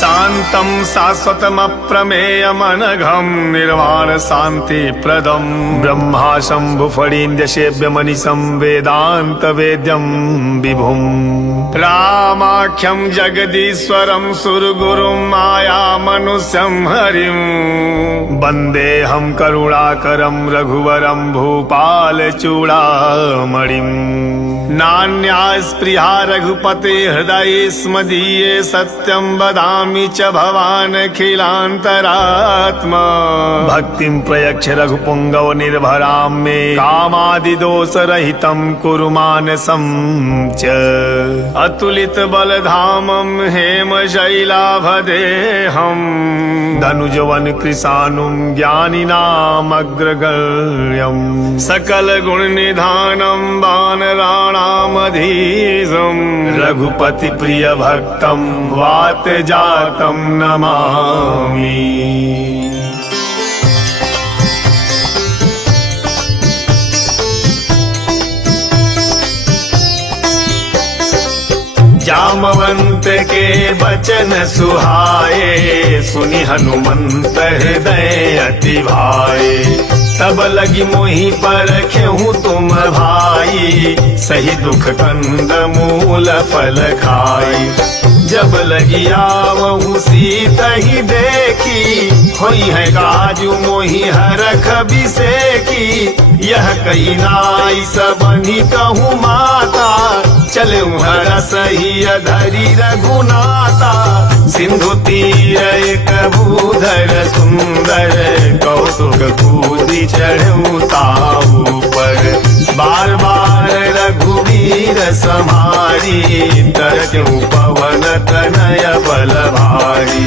शांतं शाश्वतमप्रमेयमनघं निर्वाण शांति प्रदम ब्रह्मा शंभु फणीन्द्र सेव्य मनीषं वेदांत वेद्यं विभुम रामाख्यं जगदीश्वरं सुरगुरुं माया मनुष्यं हरिं वन्देऽहं करुणाकरं रघुवरं भूपाल चूड़ामणिं नान्या स्पृहा रघुपते हृदये स्मदीये सत्यं वदामि च भवानखिलान्तरात्मा भक्तिं प्रयच्छ रघुपुङ्गव निर्भरां मे कामादिदोषरहितं कुरु मानसं च अतुलित बलधामं हेमशैलाभदेहं धनुजवन कृशानुं ज्ञानिनामग्रगण्यं सकल गुण निधानं वानराणामधीशं रघुपति प्रिय भक्तं वात जातं नमामि। जामवंत के बचन सुहाए सुनि हनुमंत हृदय अति भाए तब लगी मोहि परखेहु तुम भाई सही दुख कंद मूल फल खाई जब लगी आवहु सीता ही देखी होई है काजू मोहि हरख बिसेकी यह कही नाई सबनी कहूँ माता चले हर सही अधरी रघुनाथा सिंधु तीर एक भूधर सुंदर कौतुक कूदी चढ़ऊ ताऊ पर बार बार रघुवीर समारी तरकु पवन तनय बल भारी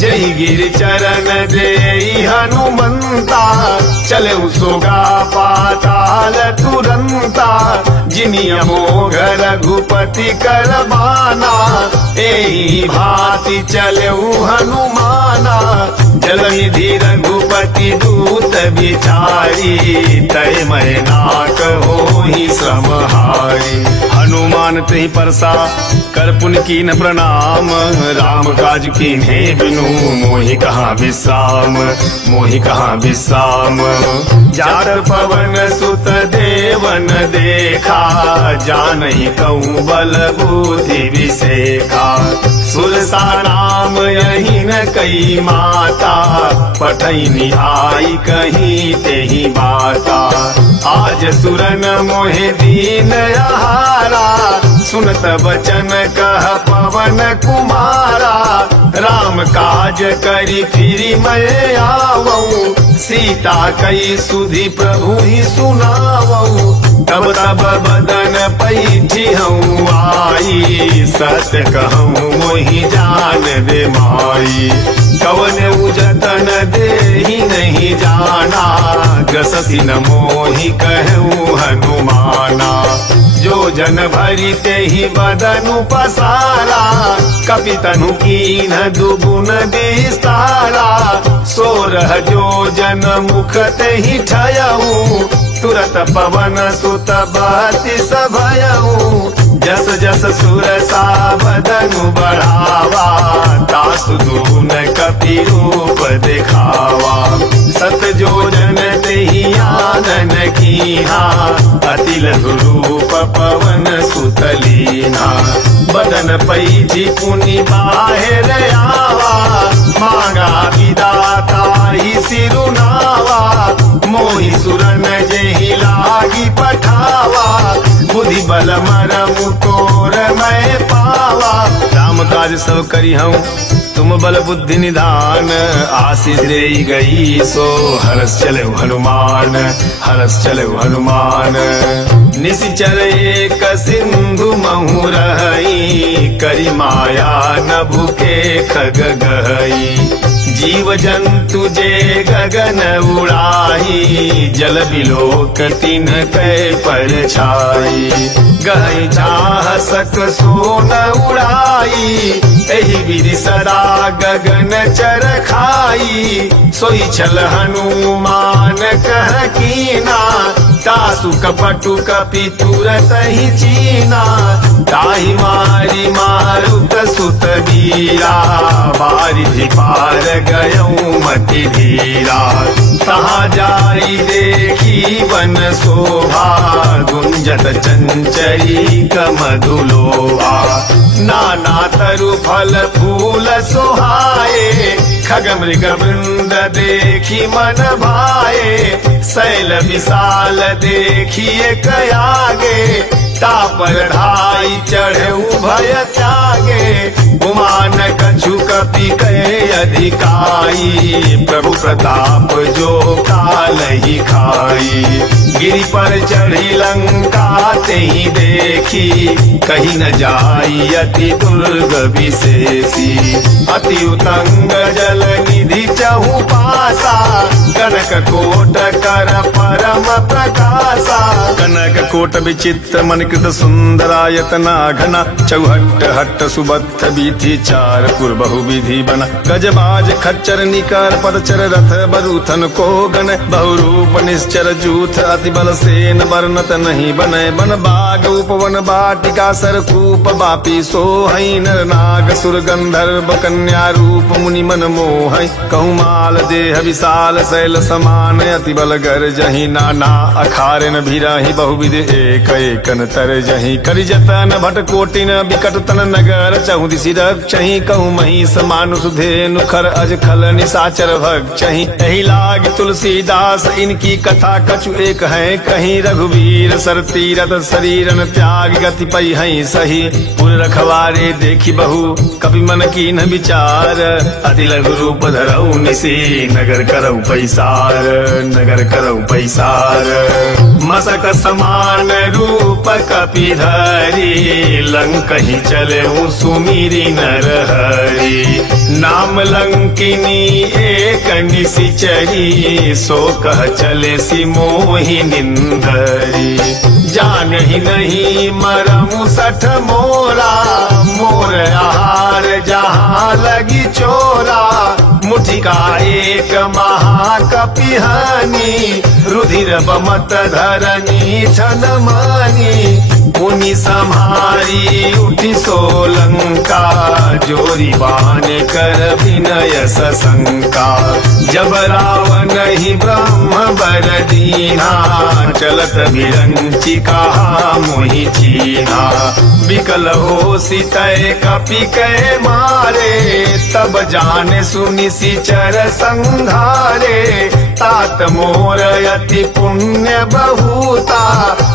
जय गिर चरण देई हनुमंता चले सुगा पाताल तुरंता जिनिय मोघ रघुपति करबाना एही भांति चले हनुमाना जलनिधि रघुपति दूत बिचारी तय मैं नाक होहि समहारी हनुमान तहि परसा कर पुन कीन प्रणाम राम काज कीन्हे बिनु मोहि कहाँ विश्राम मोहि कहाँ विश्राम जात पवन सुत देवन देखा जानहि कहूँ बल बुद्धि विसेखा सुरसा नाम यही न कई माता पठैनी आई कहीं तेहि बाता आज सुरन मोहे दीन आहारा सुनत बचन कह पवन कुमारा राम काज करी फिरी मैं आवऊं सीता कई सुधि प्रभु ही सुनावऊं तब तब बदन पैठी हूँ आई सत्य कहूँ मोहि जान दे माई कवन उजतन दे ही नहीं जाना ग्रससी न मोहि कहूँ हनुमाना जो जन भरी ते ही बदनु पसारा कपितनु कीन दुगुन विस्तारा सोरह जो जन मुख ते ही ठयऊ तुरत पवन सुत बहति सभयऊ जस जस सुरसा बदनु बढ़ावा तासु दुगुन कपि रूप दिखावा सत जो जन तेहि आनन कीन्हा अति लघु रूप पवन सुत लीन्हा बदन पैठी पुनि बाहिर आवा मांगा विदाता ही सिरुनावा मोहि सुरन जेहि लागी पठावा बुद्धि बल मरमु तोर मैं पावा राम काज सब करी हूँ तुम बल बुद्धि निधान आशीष दे गई सो हरस चले हनुमान हरस चले हनुमान निशिचर एक सिंधु महु रही करी माया न भूखे खग गई जीव जंतु जे गगन उड़ाई जल बिलोक तिन्ह कै पर छाई गई चाह सक सोन उड़ाई एहि विधि सदा गगन चर खाई सोई छल हनुमान कह कीना दासु कपटु कपि तुरत ही चीना, ताहि मारी मारुत सुत वीरा, बारिधि पार गयऊ मति धीरा। तहाँ जाई देखी वन शोभा, गुंजत चंचरी कमधुलोभा। नाना तरु फल फूल सोहाए, खग मृग वृंद देखी मन भाए। शैल विशाल देखिए कयागे, तापर ढाई चढ़े भय त्यागे। गुमान कछु कपि कहे अधिकाई, प्रभु प्रताप जो काल ही खाई। गिरि पर चढ़ी लंका ते ही देखी, कहीं न जाई अति दुर्ग विशेषी। अति उतंग जल निधि चहु पासा, कनक कोट कर परम प्रकाशा। कनक कोट विचित्र मणिकृत सुंदरायतना घना, चौहट्ट हट्ट सुबत्थ बीथी चार पुर बहुविधि बना। गजबाज खच्चर निकर पदचर रथ बरूथन को गण, बहुरूप निश्चर जूथ अति बल सेन वर्णत नहीं बने। बन बाग उपवन बाटिका सरकूप बापी सोहई, नर नाग सुर गंधर्व कन्या रूप मुनि मन मोहई। कहूमाल देह विशाल शैल समान, अति बल गर जही नाना अखारन भिराही। बहुविध एक एकन तर जही, करि जतन भट कोटिन बिकट तन नगर। चहु दिशि रक्षहि कहूँ महिष मानुष धेनु, खर अज खल निशाचर भक्षहि। एहि लाग तुलसीदास इनकी कथा कछु एक है कहीं। रघुवीर सर तीरथ शरीरन त्याग, गति पई हई सही। पुर रखवारे देखी बहु कपि मन कीन विचार, अति लघु रूप धरऊ निसी नगर करऊ पैसार। नगर करऊ पैसार मसक समान रूप कपि धरी, लंकहि चलेऊ सुमिरि नर हरि। नाम लंकिनी एक निशिचरी, सो कह चले सि मोहि निंदरी। जान ही नहीं मरमु सठ मोरा, मोर आहार जहाँ लगी चोरा। मुठिका एक महाकपिहानी, रुधिर बमत धरनी छन मानी। मुनि सम्हारी उठी सोलंका, जोरी बाण कर विनय सशंका। जब रावण ही ब्रह्म बर दीना, चलत विरंची कहा मोहि चीना। विकल हो सितय कपि कै मारे, तब जाने सुनि सिचर संघारे। तात मोर अति पुण्य बहुता,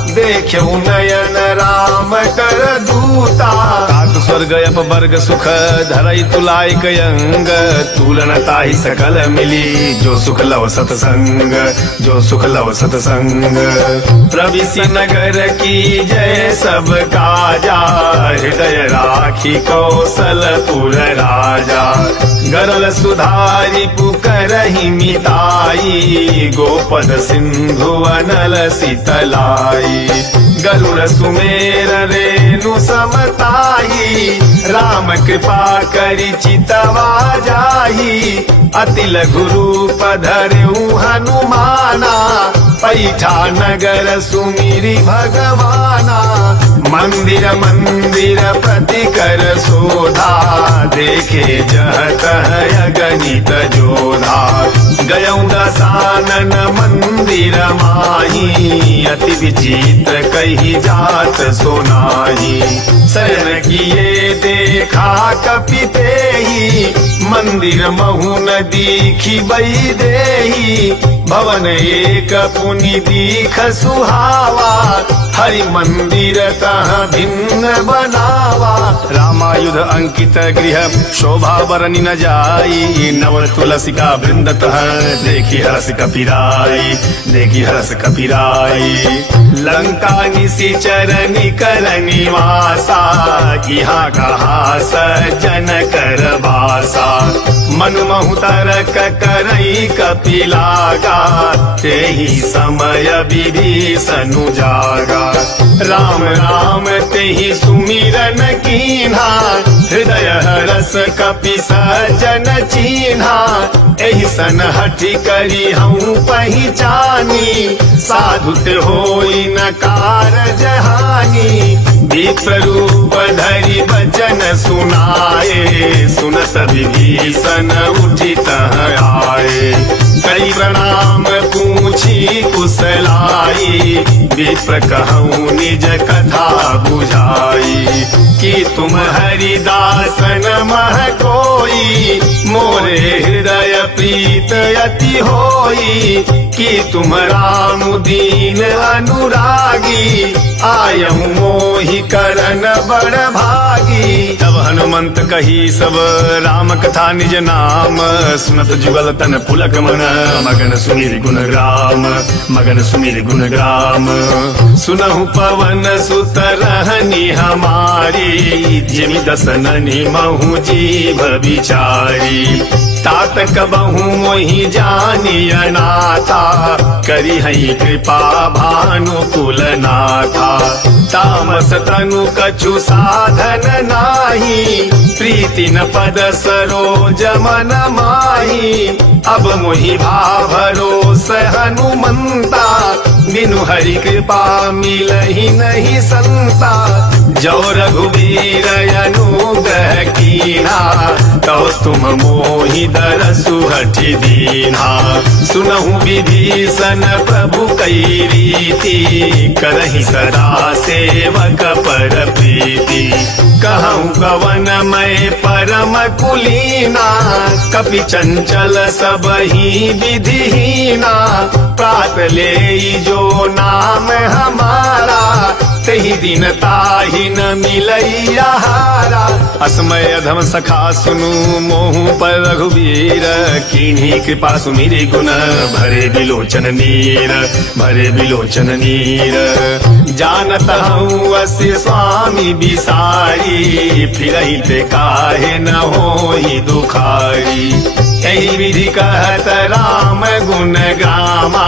देख्यऊ नयन राम कर दूता। तात स्वर्ग अपवर्ग सुख धरई तुलाई कयंग, तुलन ताहि सकल मिली। जो सुख लव सतसंग, जो सुख लव सतसंग। प्रविशि नगर की जय सब काजा, हृदय राखी कौशलपुर राजा। गरल सुधारी पुकरहि मिताई, गोपद सिंधु अनल शीतलाई। गरुड़ सुमेर रेणु समताई, राम कृपा करि चितवा जाही। अति लघु रूप धरऊ हनुमाना, पैठा नगर सुमिरि भगवाना। मंदिर मंदिर प्रति कर शोधा, देखे जहत है गणित जोधा। गयऊ दसानन मंदिर माही, अति विचित्र कही जात सोनाही। शरण किए देखा कपि तेहि, मंदिर महु न दीखी बई देही। भवन एक पुनि दीख सुहावा, हरि मंदिर तह भिन्न बनावा। रामायुध अंकित गृह शोभा बरनि न जाई, नव तुलसिका वृंदतः देखी हरस कपिराई। देखी हरस कपिराई। लंका निशिचर निकर निवासा, यहाँ कहा सज्जन कर बासा। मन महु तरक करई कपि लागा, तेहि समय विभीषण जागा। राम राम तेहि सुमिरन कीन्हा, हृदय हरस कपि सज्जन चीन्हा एहि सन हठि करी हूँ पहचानी साधु ते होई न कारज हानि विप्र रूप धरि वचन सुनाए सुनत विभीषण उठि तह आए कई प्रणाम पूछी कुशलाई विप्र कहूँ निज कथा बुझाई कि तुम हरिदासन मह कोई मोरे हृदय प्रीत अति होई कि तुम राम दीन अनुरागी आयहु मोहि करन बड़ भागी। तब हनुमंत कही सब राम कथा निज नाम सुनत जुगल तन पुलक मन मगन सुमिर गुण ग्राम मगन सुमिर गुण ग्राम सुनहु पवन सुत रहनी हमारी जिमि दसननि महु जीव बिचारी तात कबहु मोहि जानी अनाथा करी हई कृपा भानुकुल नाथा तामस तनु कछु साधन नाही प्रीति न पद सरोज मन माही अब मोहि भाव भरोस हनुमंता बिनु हरि कृपा मिलहि नहीं संता जो रघुवीर अनुग्रह कीना तो तुम मोहि दरसु हठि दीना सुनहु विभीषण प्रभु कई रीति करहि सदा सेवक पर प्रीति कहूँ कवन मैं परम कुलीना कपि चंचल सब ही विधिहीना प्रात ले जो नाम हमारा तही दिन ताहि न मिलैया हारा असमय अधम सखा सुनु मोहु पर रघुवीर कीन्ही कृपा सुमिरि गुण भरे बिलोचन नीर जानत हूँ अस्य स्वामी बिसारी फिरहि ते काहे न होहि दुखारी यही विधि कहत राम गुण गामा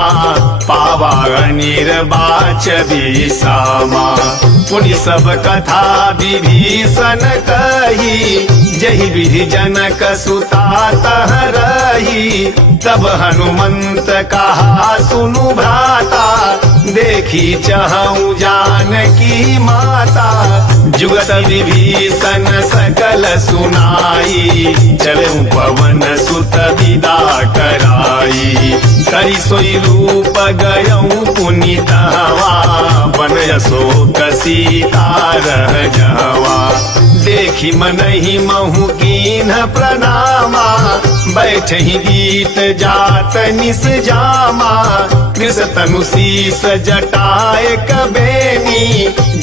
पावा निर्वाच विसामा पुनि सब कथा विभीषण कही जहि विधि जनक सुता तह रही तब हनुमंत कहा सुनु भ्राता देखी चहु जानकी माता जुगत विभीषण सकल सुनाई चलऊ पवन सुत विदा कराई करी सोई रूप गयऊ पुनितवा बन अशोक सीता रह जावा देखी मनहि महु कीन प्रणामा बैठ ही गीत जात निस जामा कृष तनु शीस जटाए कबेनी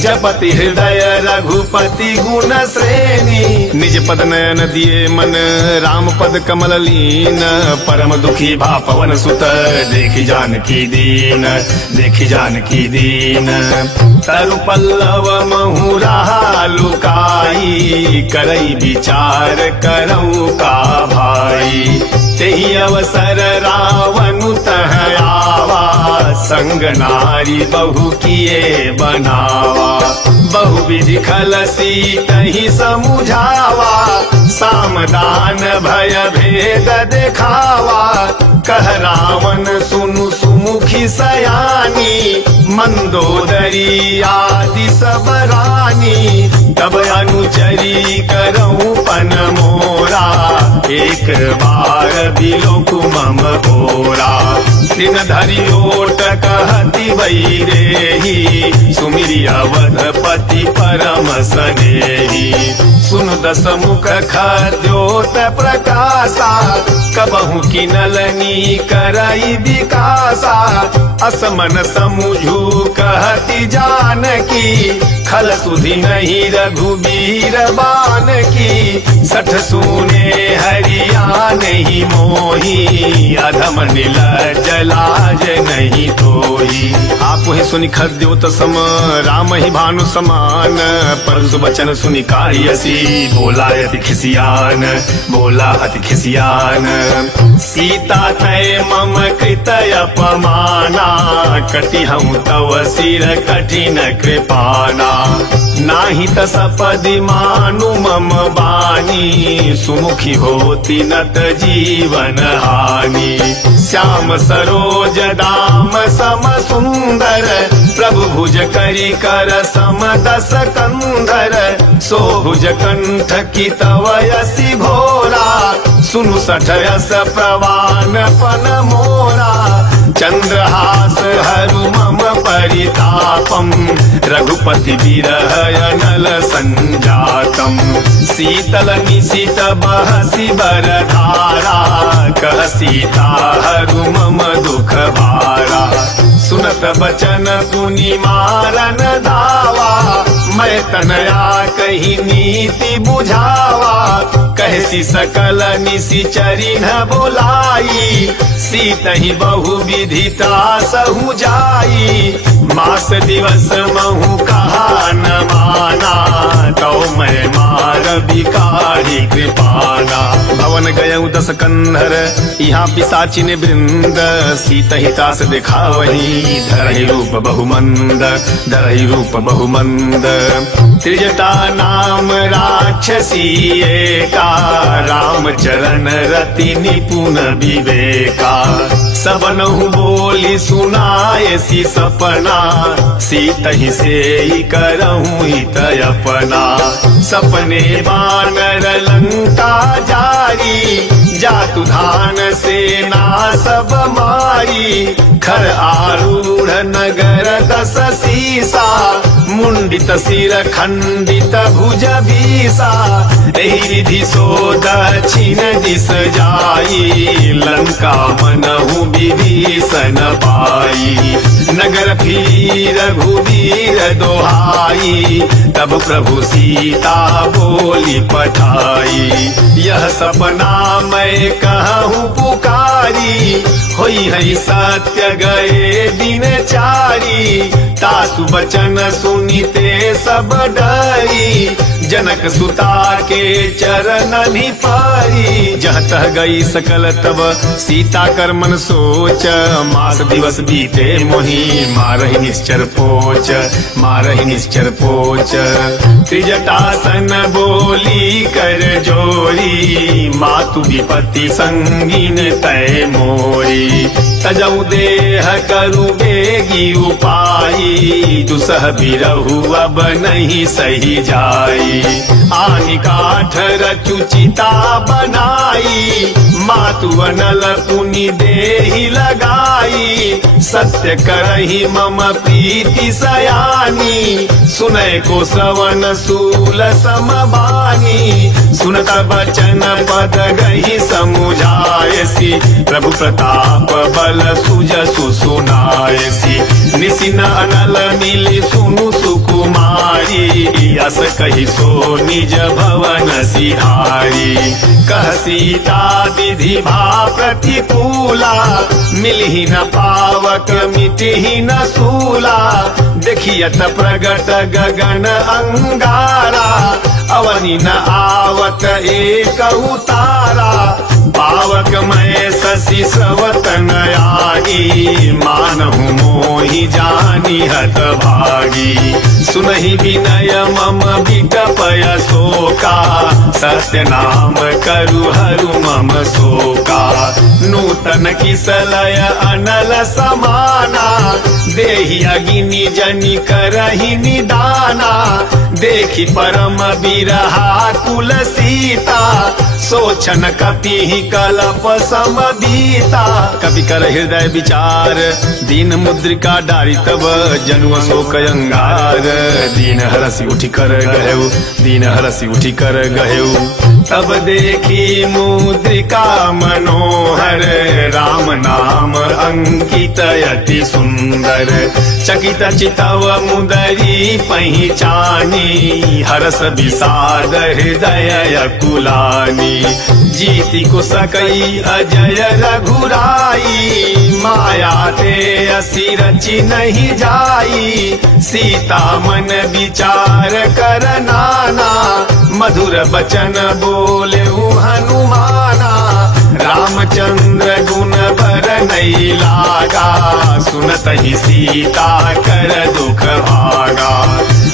जपति हृदय रघुपति गुण श्रेणी निज पद नयन दिए मन राम पद कमल लीन परम दुखी भा पवन सुत देखी जानकी दीन तरु पल्लव महुरा लुकाई करई विचार करऊ का भाई तेहि अवसर रावनु तह आवा संग नारी बहु किए बनावा बहु विधि खल सीतहि समुझावा सामदान भय भेद देखावा कह रावण सुनु सुमुखी सयानी मंदोदरी आदि सब रानी तब अनुचरी करऊं पन मोरा एक बार बिलोक मम बोरा दिन धरि ओट कहती वैरेही सुमिरि अवधपति परम सनेही सुन दस मुख खद्योत प्रकाशा कबहु किनलनी करई विकासा असमन समुझू कहती जानकी खल सुधि नहीं रघुबीर बान की सठ सुने हरिया नहीं मोही अधम नीलज लाज नहीं तोही आप ही सुनि खद्योत सम राम ही भानु समान परसु बचन सुनि कायसी बोला अति खिसियान सीता तय मम कृत अपमाना कटि हम तव सिर कठिन कृपाना नाही तसपदि मानु मम बानी सुमुखी होती नत जीवन हानि श्याम सरोज दाम सम सुंदर प्रभु भुज करी कर सम दस कंधर सोभुज कंठ की तवयसी भोरा सुनु सठयस प्रवान पन मोरा चंद्रहास हरु मम परितापम रघुपति विरह अनल संजातम शीतल निशित बहसी बरधारा कह सीता हरु मम दुख भारा सुनत बचन पुनि मारन धावा मैं तनया कही नीति बुझावा कहसी सकल निशिचरी न बोलाई सीत ही बहु विधिता सहु जाई मास दिवस महु कहा न माना तो मैं मार बिकारी कृपाना भवन गयऊ दस कंधर यहाँ पिशाचिन वृंद सीत हिता से देखा वही धरहि रूप बहुमंद धरहि रूप बहुमंद त्रिजटा नाम राक्षसी एका राम चरण रति निपुण विवेका सबनहु बोली सुनाए सी सपना सीत ही से ही करहूँ हित अपना सपने बानर लंका जारी जातु धान सेना सब मारी खर आरूढ़ नगर दस सीसा मुंडित सिर खंडित भुज भीसा एहि विधि सो दक्षिण दिस जाई लंका मनहु विभीषण पाई नगर फिर रघुवीर दोहाई तब प्रभु सीता बोली पठाई यह सपना मैं कहूँ पुकारी होई है सत्य गए दिन चारी तासु बचन सुनिते सब डरी जनक सुता के चरण पारी जह तह गई सकल तब सीता कर मन सोच मास दिवस बीते मोही मारहि निश्चर पोच मारहि निश्चर पोच त्रिजटासन बोली कर जोरी मातु विपत्ति संगीन तय मोरी तजऊ देह करु बेगी उपाई दुसह बिरहु अब नहीं सही जाई आनि काठ रचुचिता बनाई मातु अनल पुनि देहि लगाई सत्य करहि मम प्रीति सयानी सुनय को श्रवण सूल समबानी सुनत बचन पद गहि समुझायसी प्रभु प्रताप बल सुजसु सुनायसी निसिन अनल मिली सुनु सुकुमारी यस कहि सो निज भवन सिधारी कह सीता विधि भा प्रतिकूला मिलहि न पावक मिटहि न सूला देखियत प्रगट गगन अंगारा अवनि न आवत एक उतारा पावक मैं शशि स्रवत नयागी मानहु मोहि जानी हत भागी सुनहि विनय मम विटपय शोका सत्य नाम करु हरु मम शोका नूतन किसलय अनल समाना देहि अगिनि जनि करहि निदाना देखि परम बिरहा कुल सीता सोचन कपि कलप समबीता कवि कर हृदय विचार दीन मुद्रिका डारी तब जनुअ शोक अंगार दीन हरसि उठि कर गहेउ दीन हरसि उठि कर गहेउ तब देखी मुद्रिका मनोहर राम नाम अंकित अति सुंदर चकित चितव मुदरी पहिचानी हरस विषाद हृदय अकुलानी जीति को सकई अजय रघुराई माया ते असी रचि नहीं जाई सीता मन विचार कर नाना मधुर बचन बोले हनुमाना रामचंद्र गुण बर नहीं लागा सुनत ही सीता कर दुख भागा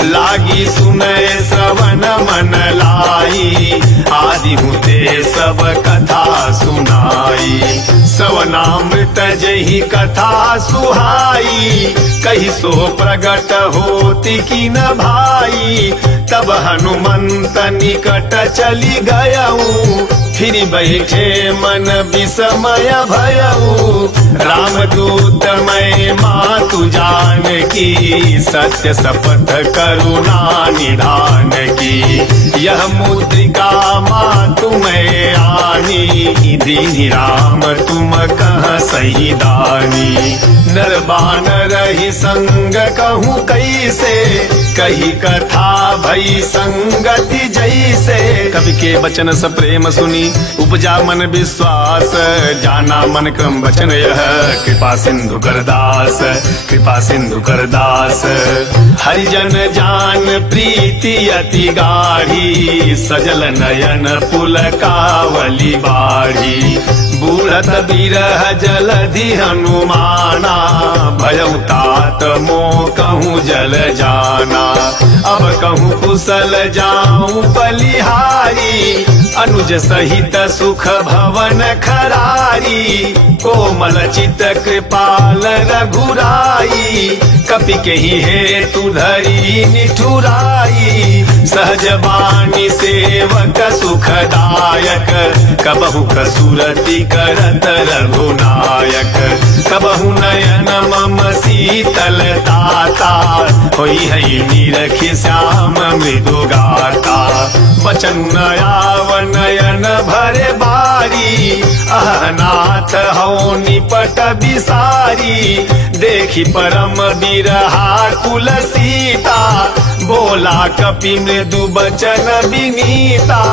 लागी सुनय श्रवण मन लाई, आदि हुते सब कथा सुनाई। श्रवणामृत जही कथा सुहाई, कही सो प्रगट होती की न भाई। तब हनुमंत निकट चली गयऊ, फिर बैठे मन विस्मय भयऊ। रामदूत मैं मातु जान की, सत्य शपथ करुणा निधान की। यह मुद्रिका मातु मैं आनी, दीनी राम तुम कह सही दानी। नर बानर ही संग कहूँ कैसे, कही कथा भई संगति जैसे। कवि के वचन स प्रेम सुनी उपजा मन विश्वास, जाना मन क्रम वचन यह कृपा सिंधु करदास, कृपा सिंधु करदास। हरिजन जान प्रीति अति गाढ़ी, सजल नयन पुलकावली बाढ़ी। बूढ़त बिरह जलधि हनुमाना, भयउ तात मोह कहूँ जल जाना। अब कहूँ कुशल जाऊं बलिहारी, अनुज सहित सुख भवन खरारी। कोमल चित कृपाल रघुराई, कपि के ही हेतु धरी निठुराई। सहज बानी सेवक सुखदायक, कबहु कसुरति करत रघुनायक। कबहु नयन मम शीतल ताता, होई है निरखि श्याम मृदु गाता। बचन नयाव नयन भरे बारी, अहनाथ हो निपट बिसारी। देखी परम बिरहा कुल सीता, बोला कपि मृदु बचन विनीता।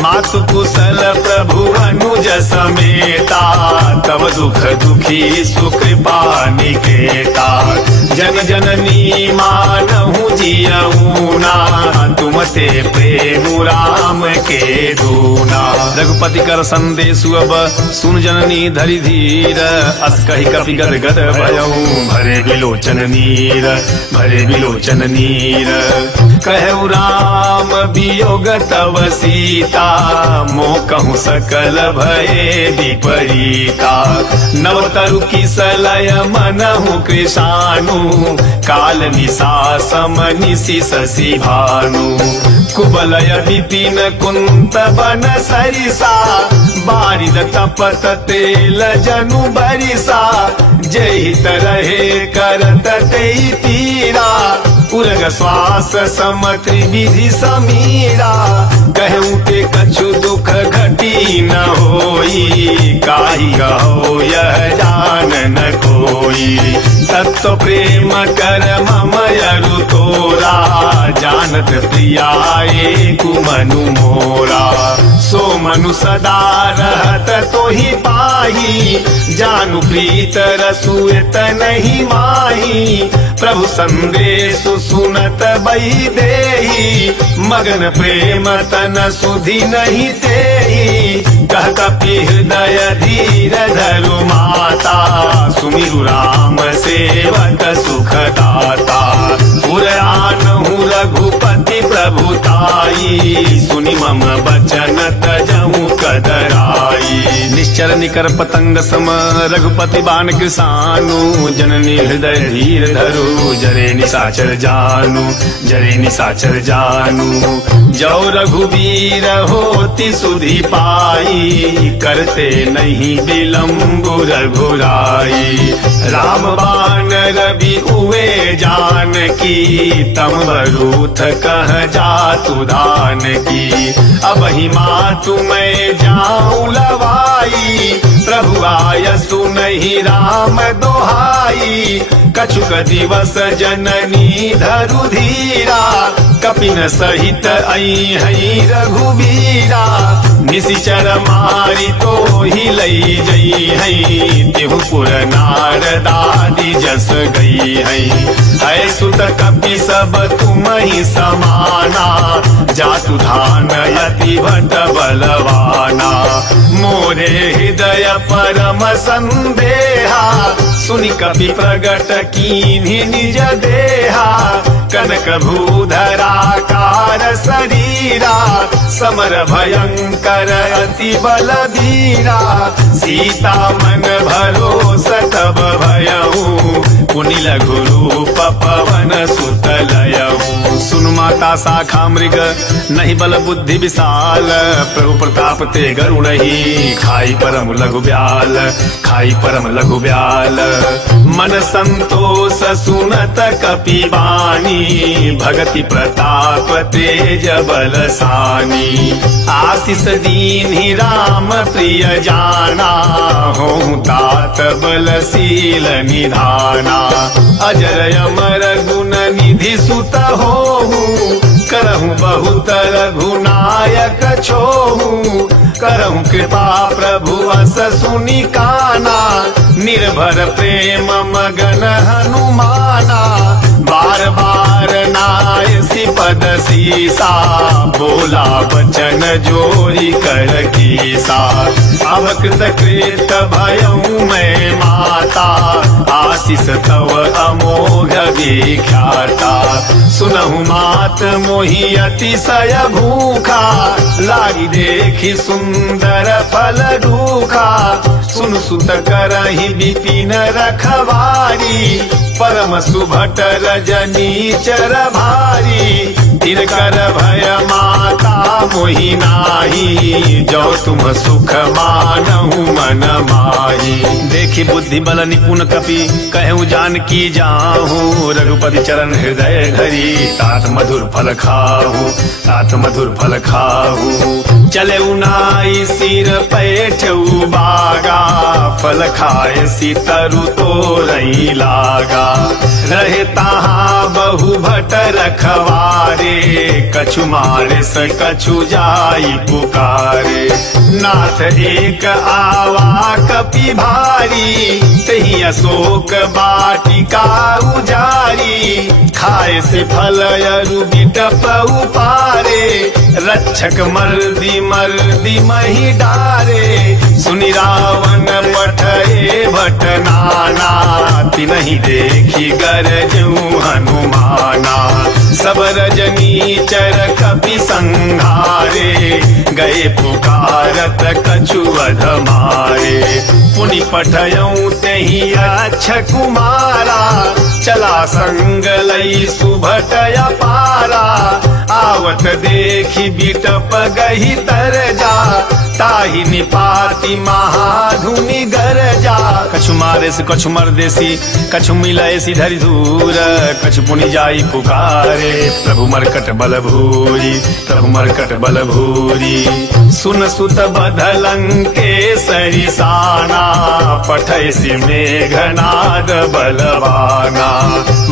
मातु कुशल प्रभु अनुज समेता, तब दुख दुखी सुकृपा निकेता। जन जननी मानहु जियऊना, तुम ते प्रेम राम के दूना। रघुपति कर संदेशु अब सुन जननी धरि धीर, अस कहि कपि गद गद भयऊ भरे बिलोचन नीर, भरे बिलोचन नीर। कहु राम वियोग तव सीता, मोह कहूँ सकल भये विपरीता। नव तरु किसलय मनहु कृशानु, काल निशा सम निशि शशि भानु। कुबलय विपिन कुंत बन सरिसा, बारिद तपत तेल जनु बरिसा। जहित रहे करत तेई पीरा, उर्ग श्वास सम त्रिविधि समीरा। कहूँ के कछु दुख घटी न होई, काहि कहो यह जान न कोई। तत्व प्रेम कर मम यरु तोरा, जानत प्रियाए कुमनु मोरा। सो मनु सदा रहत तो ही पाही, जानु प्रीत रसुएत नहीं माही। प्रभु संदेश सुनत बही देही, मगन प्रेम तन सुधि नहीं तेही। कहत हृदय धीर धरु माता, सुमिरु राम सेवक सुखदाता। पुराणहु रघुपति प्रभुताई, सुनि मम बचन तजहु कदराई। निश्चर निकर पतंग सम रघुपति बाण कृसानु, जननी हृदय धीर धरु जरे निशाचर जानु, जरे निशाचर जानु। जो रघुवीर होती सुधि पाई, करते नहीं विलम्ब रघुराई। राम बाण रवि उए जान की, तम बरूथ कह जातु धान की। अब ही मातु मैं जाऊं लवाई, प्रभु आय सुनहि राम दोहाई। कछुक दिवस जननी धरु धीरा, कपिन सहित आई हई रघुवीरा। निशिचर मारी तो ही लई जई हई, तिहु पुर नारदादि जस गई हई। है सुत कपि सब तुम ही समाना, जातु धान यति भट बलवाना। मोरे हृदय परम संदेहा, सुनि कपि प्रगट कीन्हि निज देहा कनक भूधराकार शरीरा समर भयंकर अति बल धीरा सीता मन भरोस तब भयऊ पुनि लघु रूप पवन सुत लयऊ। सुन माता शाखा मृग नहीं बल बुद्धि विशाल प्रभु प्रताप ते गरुड़हि खाई परम लघु ब्याल खाई परम लघु ब्याल। मन संतोष सुनत कपि वाणी भगति प्रताप तेज बल सानी आशीष दीन्हि राम प्रिय जाना हो तात बलशील निधाना अजर अमर गुण निधि सुत होहु करहु बहुत रघुनायक छोहु करहु कृपा प्रभु अस सुनि काना निर्भर प्रेम मगन हनुमाना बार बार नायसी पद सीसा बोला वचन जोरी कर कीसा अब कृत कृत भयऊ मैं माता आशीष तव अमोघ विख्याता। सुनहु मात मोहि अतिशय भूखा लागी देखी सुंदर फल रूखा सुन सुत करहि विपिन रखवारी परम सुभट रजनी चर भारी तिनकर भय माता मोहि नाही जो तुम सुख मानहु मन माही। देखी बुद्धि बल निपुण कपि कहूँ जान की जाहू रघुपति चरण हृदय धरी तात मधुर फल खाहू तात मधुर फल खाहू। चले उनाई सिर पैठऊ बागा फल खाए सितरु तो रही लागा रहे ताहा बहु भट रखवारे कछु मारे स कछु जाई पुकारे नाथ एक आवा कपि भारी तही अशोक बाटिका उजारी खाए से फल अरु बिटप उपारे रक्षक मर्दी मर्दी मही डारे सुनि रावण पठए भट नाना तिनहि देखी गरजू हनुमाना सब रजनी चर कपि संघारे गए पुकारत कछु अध मारे पुनि पठयऊ तेहि अच्छ कुमारा चला संग लई सुभट अपारा आवत देखी बिटप गही तर जा ताहि निपाति महाधुनि गरजा कछु मारे से कछु मरदेसी कछु मिलए सी धरि धूर कछु पुनि जाई पुकारे प्रभु मरकट बल भूरी प्रभु मरकट बल भूरी। सुन सुत बधलंके सरिसाना पठय सि मेघनाद बलवाना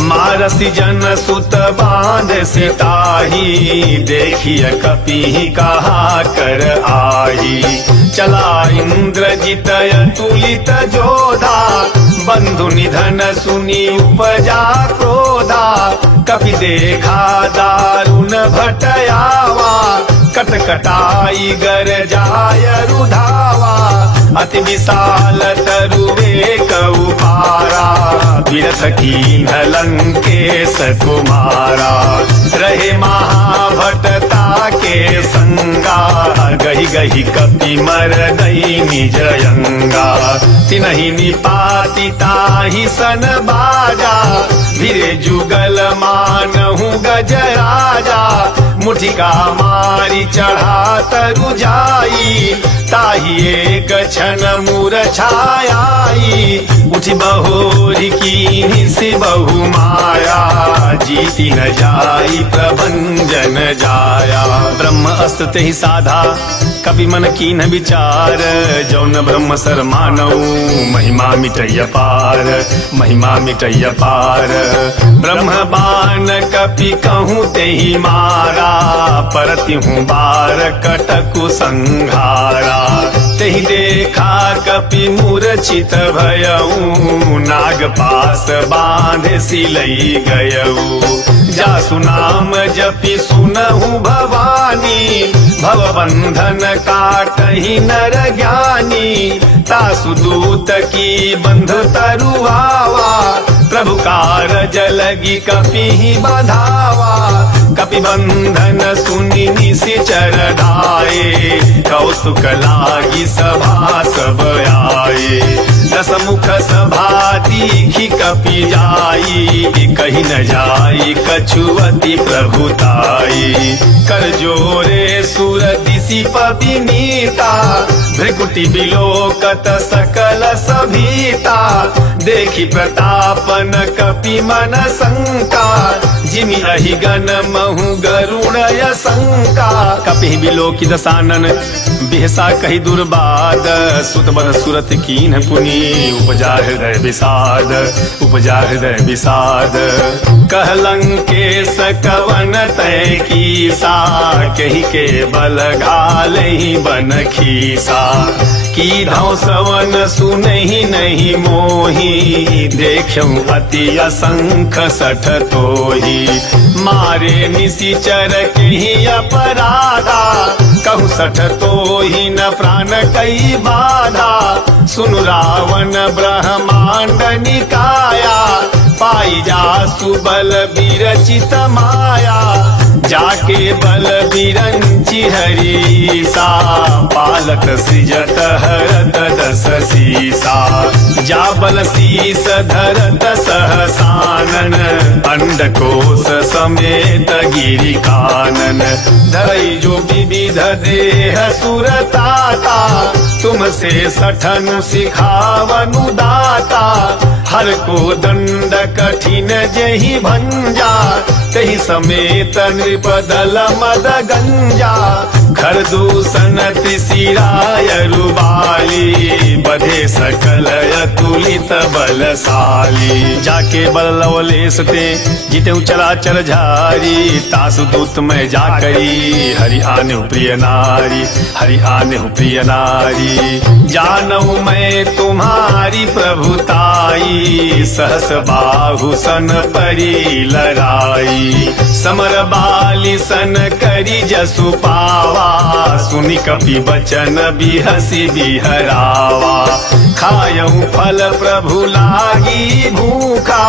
मारसी जन सुत बांध सिताही देखिय कपि कहा कर आई चला इंद्रजित तुलित जोधा बंधु निधन सुनी उपजा क्रोधा कपि देखा दारुण भटयावा कटकटाई गर जाय रुधावा अति विशाल तरुवे कउपारा विरथ कीन लंकेश कुमारा रहे महाभटता के संगा गही गही कपि मर गई निज अंगा तिनहि निपाति ताहि सन बाजा धीरे जुगल मानहु गजराजा मुठिका मारी चढ़ा तरु जाई ताहि एक क्षण मूर्छाई उठि बहोरी कीन्हि से बहु माया जीति न जाई प्रभंजन जाया। ब्रह्म अस्त्र तेहि साधा कपि मन कीन्ह विचार जौन ब्रह्म सर मानऊ महिमा मिटय पार महिमा मिटय पार ब्रह्म बाण कपि कहूँ तेहि मारा परति हूँ बार कटकु संघारा तेहि देखा कपि मूर्छित भयऊ नाग पास बांधे सिलई गयऊ जासु नाम जपि सुनहु भवानी भवबंधन काटहि नर ज्ञानी, तासु दूत की बंध तरुआवा, प्रभु कारज लगी कपिहि बधावा। कपि बंधन सुनि निशिचर ढाए, कौतुक लागी सभा सब आए। दस मुख सभा दीखि कपि जाई, कहीं न जाई कछुअति प्रभुताई। कर जोरे सुर दिशि पविनीता, भृकुटि बिलोकत सकल सभीता। देखि प्रतापन कपि मन शंका, जिमि अहि गण महु गरुड़य शंका। कपि बिलोकि दसानन बिहसा कहि दुर्बाद, सुत बन सुरत कीन्ह पुनि उपजा हृदय विषाद, उपजा हृदय विषाद। कहलंकेश कवन तय कीसा, कहि के बल घालहि बन खीसा। की धौसवन सुनहि नहीं मोही, देखऊं अति असंख सठ तोही। मारे निशिचर कहि अपराधा, कहूँ सठ तोही न प्राण कई बाधा। सुन रावण ब्रह्मांड निकाया, पाई जासु बल विरचित माया। जाके बल विरंचि हरीसा, पालत सृजत हरत दस सीसा। जा बल शीस धरत सहसानन, अंडकोश समेत गिरि कानन। धरई जो विविध देह सुरताता, तुमसे सठनु सिखावनु दाता। हर को दंड कठिन जहि भंजा, तहि समेत नृपदल मद गंजा। घर दूषण त्रिशिराय रुबाली, बधे सकल अतुलित बलशाली। जाके बल लवलेश ते जितेउ चराचर झारी, तासु दूत में जाकरी हरि आनेहु प्रिय नारी, हरि आनेहु प्रिय नारी। जानऊ मैं तुम्हारी प्रभुताई, सहस बाहु सन परी लड़ाई। समर बाली सन करी जसु पावा, सुनि कपि बचन बिहसी बिहरावा। खायऊ फल प्रभु लागी भूखा,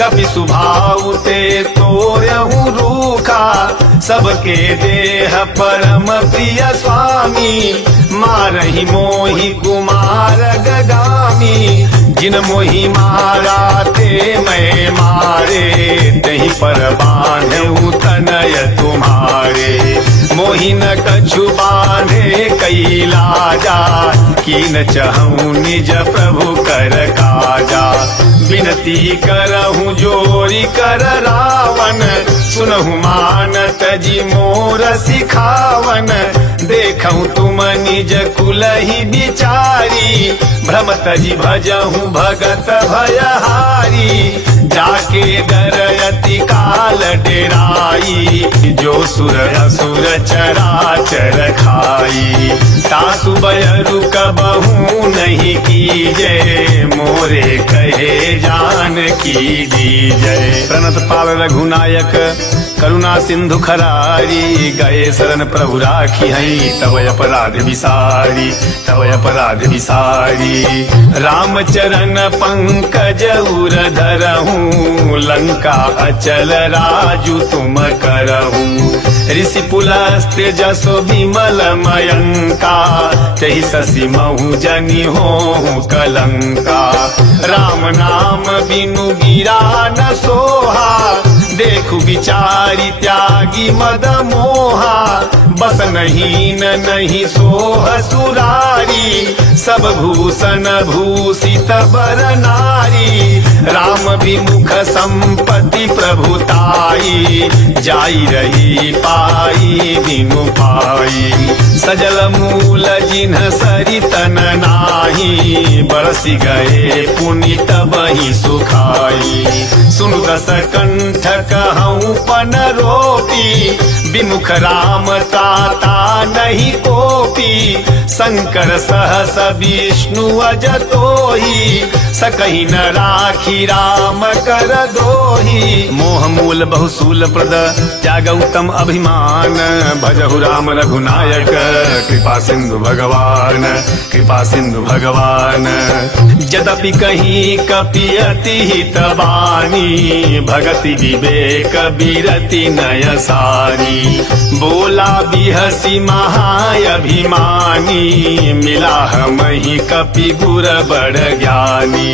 कपि सुभाव ते तोरहु रूखा। सबके देह परम प्रिय स्वामी, मारहि मोहि कुमार गगामी। जिन मोहि मारा ते मैं मारे, तहि पर बांधेउ तनय तुम्हारे। मोहि न कछु बांधे कई लाजा, कीन चहूँ निज प्रभु कर काजा। विनती करहूँ जोरी कर रावण, सुनहु मानत जी मोर सिखावन। देखऊँ तुम निज कुलहि बिचारी, भ्रमत जी भजहूँ भगत भयहारी। जाके डरयति काल डेराई, जो सुर असुर चराचर खाई। तासु बयरु कबहू नहीं कीजे, मोरे कहे जान की दीजय। प्रणत पाल रघुनायक करुणा सिंधु खरारी, गए शरण प्रभु राखी हई, तव अपराध विसारी, तव अपराध विसारी। रामचरण पंकज उर धरहूँ, लंका अचल राजु तुम करहूँ। ऋषि पुलस्त्य जसो विमल मयंका, तहि शशि महु जनि होहु कलंका। राम नाम बिनु गिरा न सोहा, देखु विचारी त्यागी मद मोहा। बस नहीं न नहीं सोह सुरारी, सब भूषण भूषित बर नारी। राम विमुख संपत्ति प्रभुताई, जाई रही पाई बिनु पाई। सजल मूल जिन्ह सरितन नाही, बरसी गए पुनित बही सुखाई। सुनु दस कंठ कहूँ पन रोपी, विमुख राम ताता नहीं को गोपी शंकर सहस विष्णु अजतोही सकहि न राखी राम कर दोही मोह मूल बहुसूल प्रद त्याग उत्तम अभिमान भजहु राम रघुनायक कृपा सिंधु भगवान कृपा सिंधु भगवान यद्यपि कहीं कपि अति हित बानी भगति विवेक बिरति नय सारी बोला बिहसी महाअभिमानी मिला हमहि कपि गुर बड़ ज्ञानी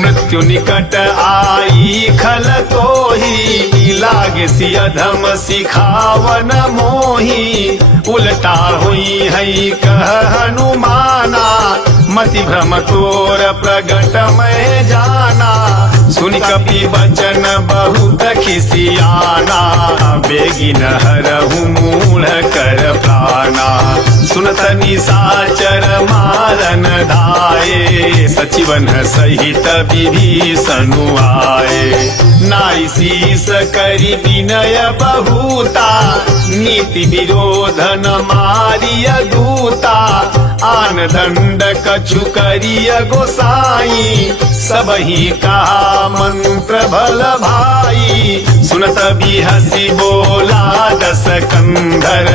मृत्यु निकट आई खल तोही लागे सी अधम सिखावन मोही उल्टा हुई है कह हनुमाना मति भ्रम तोर प्रगट मैं जाना सुन कपि बचन बहुत खिसियाना बेगी न हरहु मूढ़ कर प्राणा सुनत निशाचर मारन धाये सचिवन सहित विभीषणु आए नाई शीस करि विनय बहुता नीति विरोधन मारिय दूता आन दंड कछु करिय गोसाई सबही का मंत्र भल भाई सुनत बिहसी बोला दस कंधर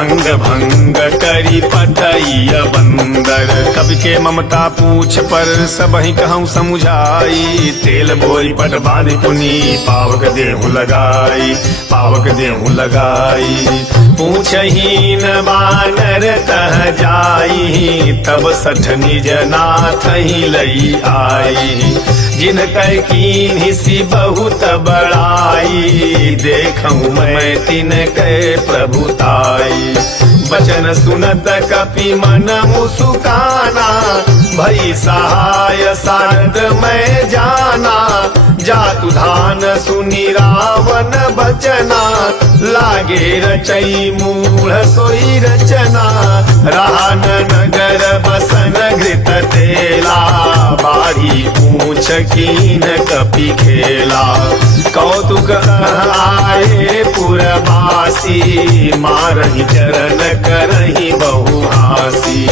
अंग भंग करी पठइय बंदर कवि के ममता पूछ पर सबही कहूँ समुझाई तेल बोई पट बांधि पुनी पावक देहु लगाई पावक देहु लगाई पूछहीन बानर तह जाई तब सठ निज नाथ ही लई आई जिन कह कीन हिसी बहुत बड़ाई देखूं मैं तिन के प्रभुताई वचन सुनत कपि मन मुसुकाना भई सहाय सारद मैं जाना जातु धान सुनि रावण बचना लागे रचई मूढ़ सोई रचना रान नगर बसन घृत तेला बारी पूछ कीन कपि खेला कौतुक आए पुरवासी मारहि चरण करहि बहु हासी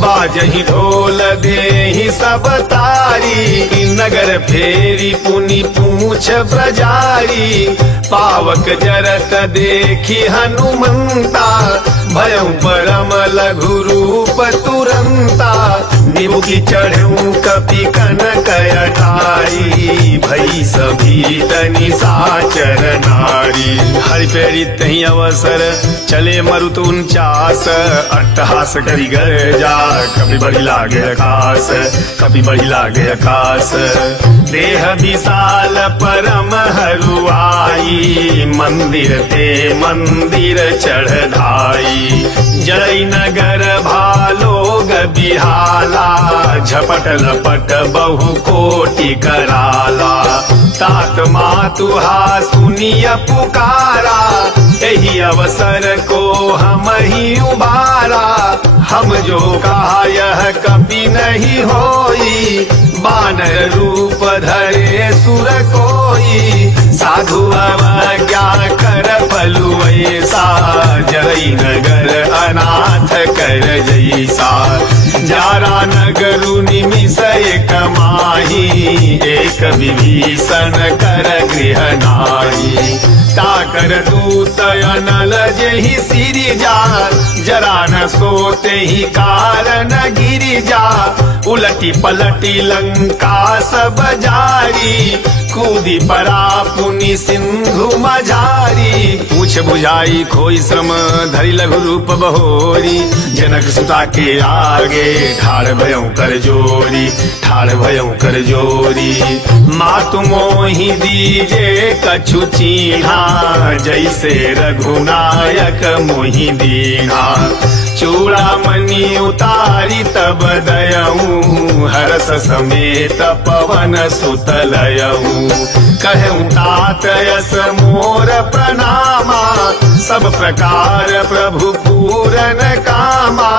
बाजहि ढोल देहि सब तारी नगर फेरी पुनि पूछ ब्रजारी पावक जरत देखी हनुमंता भयउ परम लघु रूप तुरंता निबुकी चढ़ऊ कपि कनक अटारी भई सभी तनि साचर नारी हरि पेरी तहि अवसर चले मरुत 49 अट्टहास करि गरजा कपि बढ़ी लागे आकाश कपि बढ़ी लागे आकाश देह विशाल परम हरुआई मंदिर ते मंदिर चढ़ धाई जय नगर भालोग बिहाला झपट लपट बहु कोटि कराला तात मातुहा सुनिय पुकारा यही अवसर को हम ही उबारा हम जो कहा यह कभी नहीं होई बानर रूप धरे सुर कोई साधु अवज्ञा कर फलु ऐसा जरई नगर अनाथ कर जैसा जारा नगरु निमिष एक माही एक विभीषण कर गृह नारी ताकर दूत अनल जेहि सिरि जा जरा न सोते ही कारण गिरि जा उलटी पलटी लंका सब जारी कूदी पड़ा पुनि सिंधु मझारी पूछ बुझाई खोई श्रम धरि लघु रूप बहोरी जनक सुता के आगे ठाड़ भयउ कर जोरी ठाड़ भयउ कर जोरी मातु मोहि दीजे कछु चीन्हा जैसे रघुनायक मोहि दीना चूड़ामणि उतारी तब दयऊ हरस समेत पवन सुतलयऊ कहूँ तात यस मोर प्रणामा सब प्रकार प्रभु पूरन कामा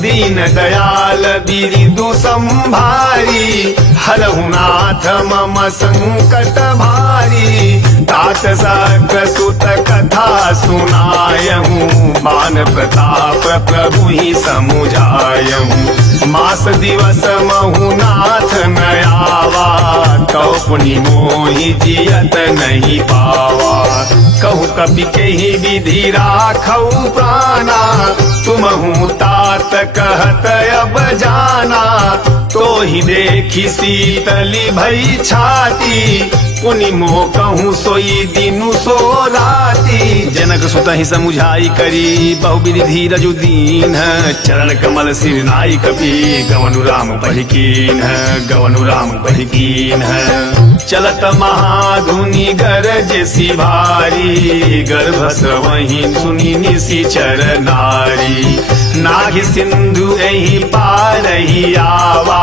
दी दीन दयाल बिरिदु संभारी, हरहु नाथ मम संकट भारी। तात सक सुत कथा सुनायहूँ, बान प्रताप प्रभु ही समुझायहूँ। मास दिवस महु नाथ न आवा, कौ पुनि मोहि जियत नहीं पावा। कहूँ कपि केहि विधि राखऊ प्राणा, तुमहु तात कहत अब जाना। तो ही देखी शीतली भई छाती, पुनि मोह कहूँ सोई दिनु सो राती। जनक सुत ही समुझाई करी, बहुविधि धीरजु दीन। चरण कमल सिर नाई कपि, गवनु राम बहिकीन। गवनु राम बहिकीन। चलत महाधुनि गरज सी भारी, गर्भ स्रवहि सुनि निशिचर नारी। नाहि सिंधु एहि पारहि आवा,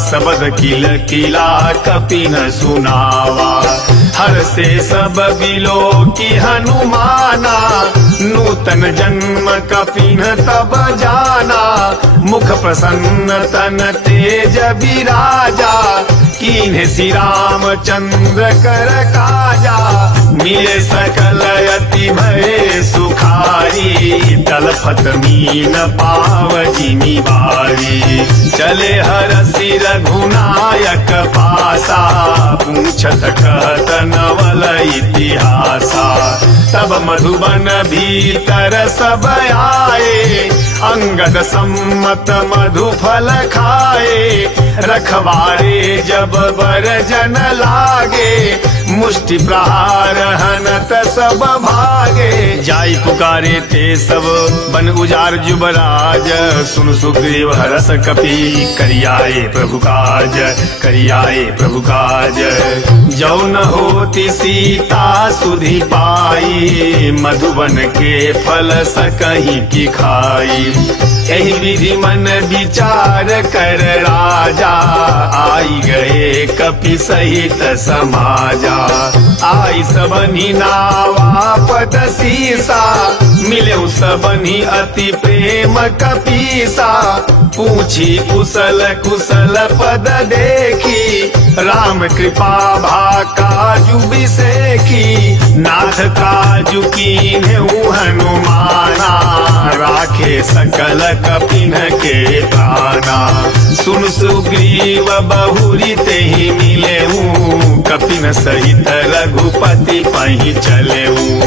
सबद किल किला कपि न सुनावा। हर से सब बिलो की हनुमाना, नूतन जन्म कपि न तब जाना। मुख प्रसन्न तन तेज विराजा, कीन्हे श्री रामचंद्र कर काजा। मिले सकल अति भय सुखारी, तलफत मीन पाव जिमि बारी। चले हरसि रघुनायक पासा, पूछत कहत नवल इतिहासा। तब मधुबन भीतर सब आए, अंगद सम्मत मधु फल खाए। रखवारे जब बर जन लागे, मुष्टि प्रहार हनत सब भागे। जाई पुकारे ते सब बन उजार जुबराज, सुन सुग्रीव हरस कपि करियाए प्रभु काज। करियाए प्रभु काज। जौ न होती सीता सुधि पाई, मधुबन के फल सकहि की खाई। यही विधि मन विचार कर राजा, आई गए कपि सहित समाजा। आई सबनि नावा पद सीसा, मिले सबनि अति प्रेम कपीसा। पूछी कुशल कुशल पद देखी, राम कृपा भा काजु बिसेखी। नाथ काजु कीन्हु हनुमाना, राखे सकल कपिन के प्राणा। सुन सुग्रीव बहुरी तेहि मिलेऊ, कपिन सहित रघुपति पहि चलेऊ।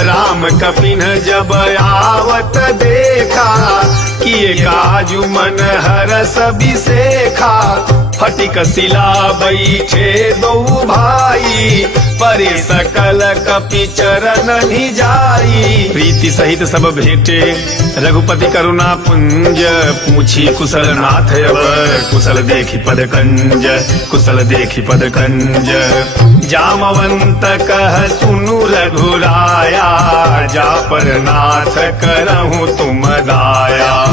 राम कपिन जब आवत देखा, किए काजु मन हरस बिसेखा। फटिक शिला बैठे दो भाई, परे सकल कपि चरण निजाई। प्रीति सहित सब भेटे रघुपति करुणा पुंज, पूछी कुशल नाथ अब कुशल देखी पद कंज। कुशल देखी पद कंज। जामवंत कह सुनु रघुराया, जा पर नाथ करहु तुम दाया।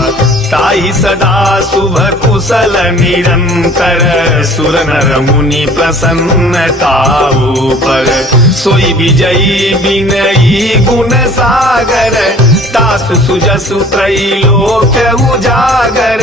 ताहि सदा शुभ कुशल निरंतर, सुर नर मुनि प्रसन्नताऊ पर। सोई विजयी विनयी गुण सागर, तासु सुजसु त्रैलोक उजागर।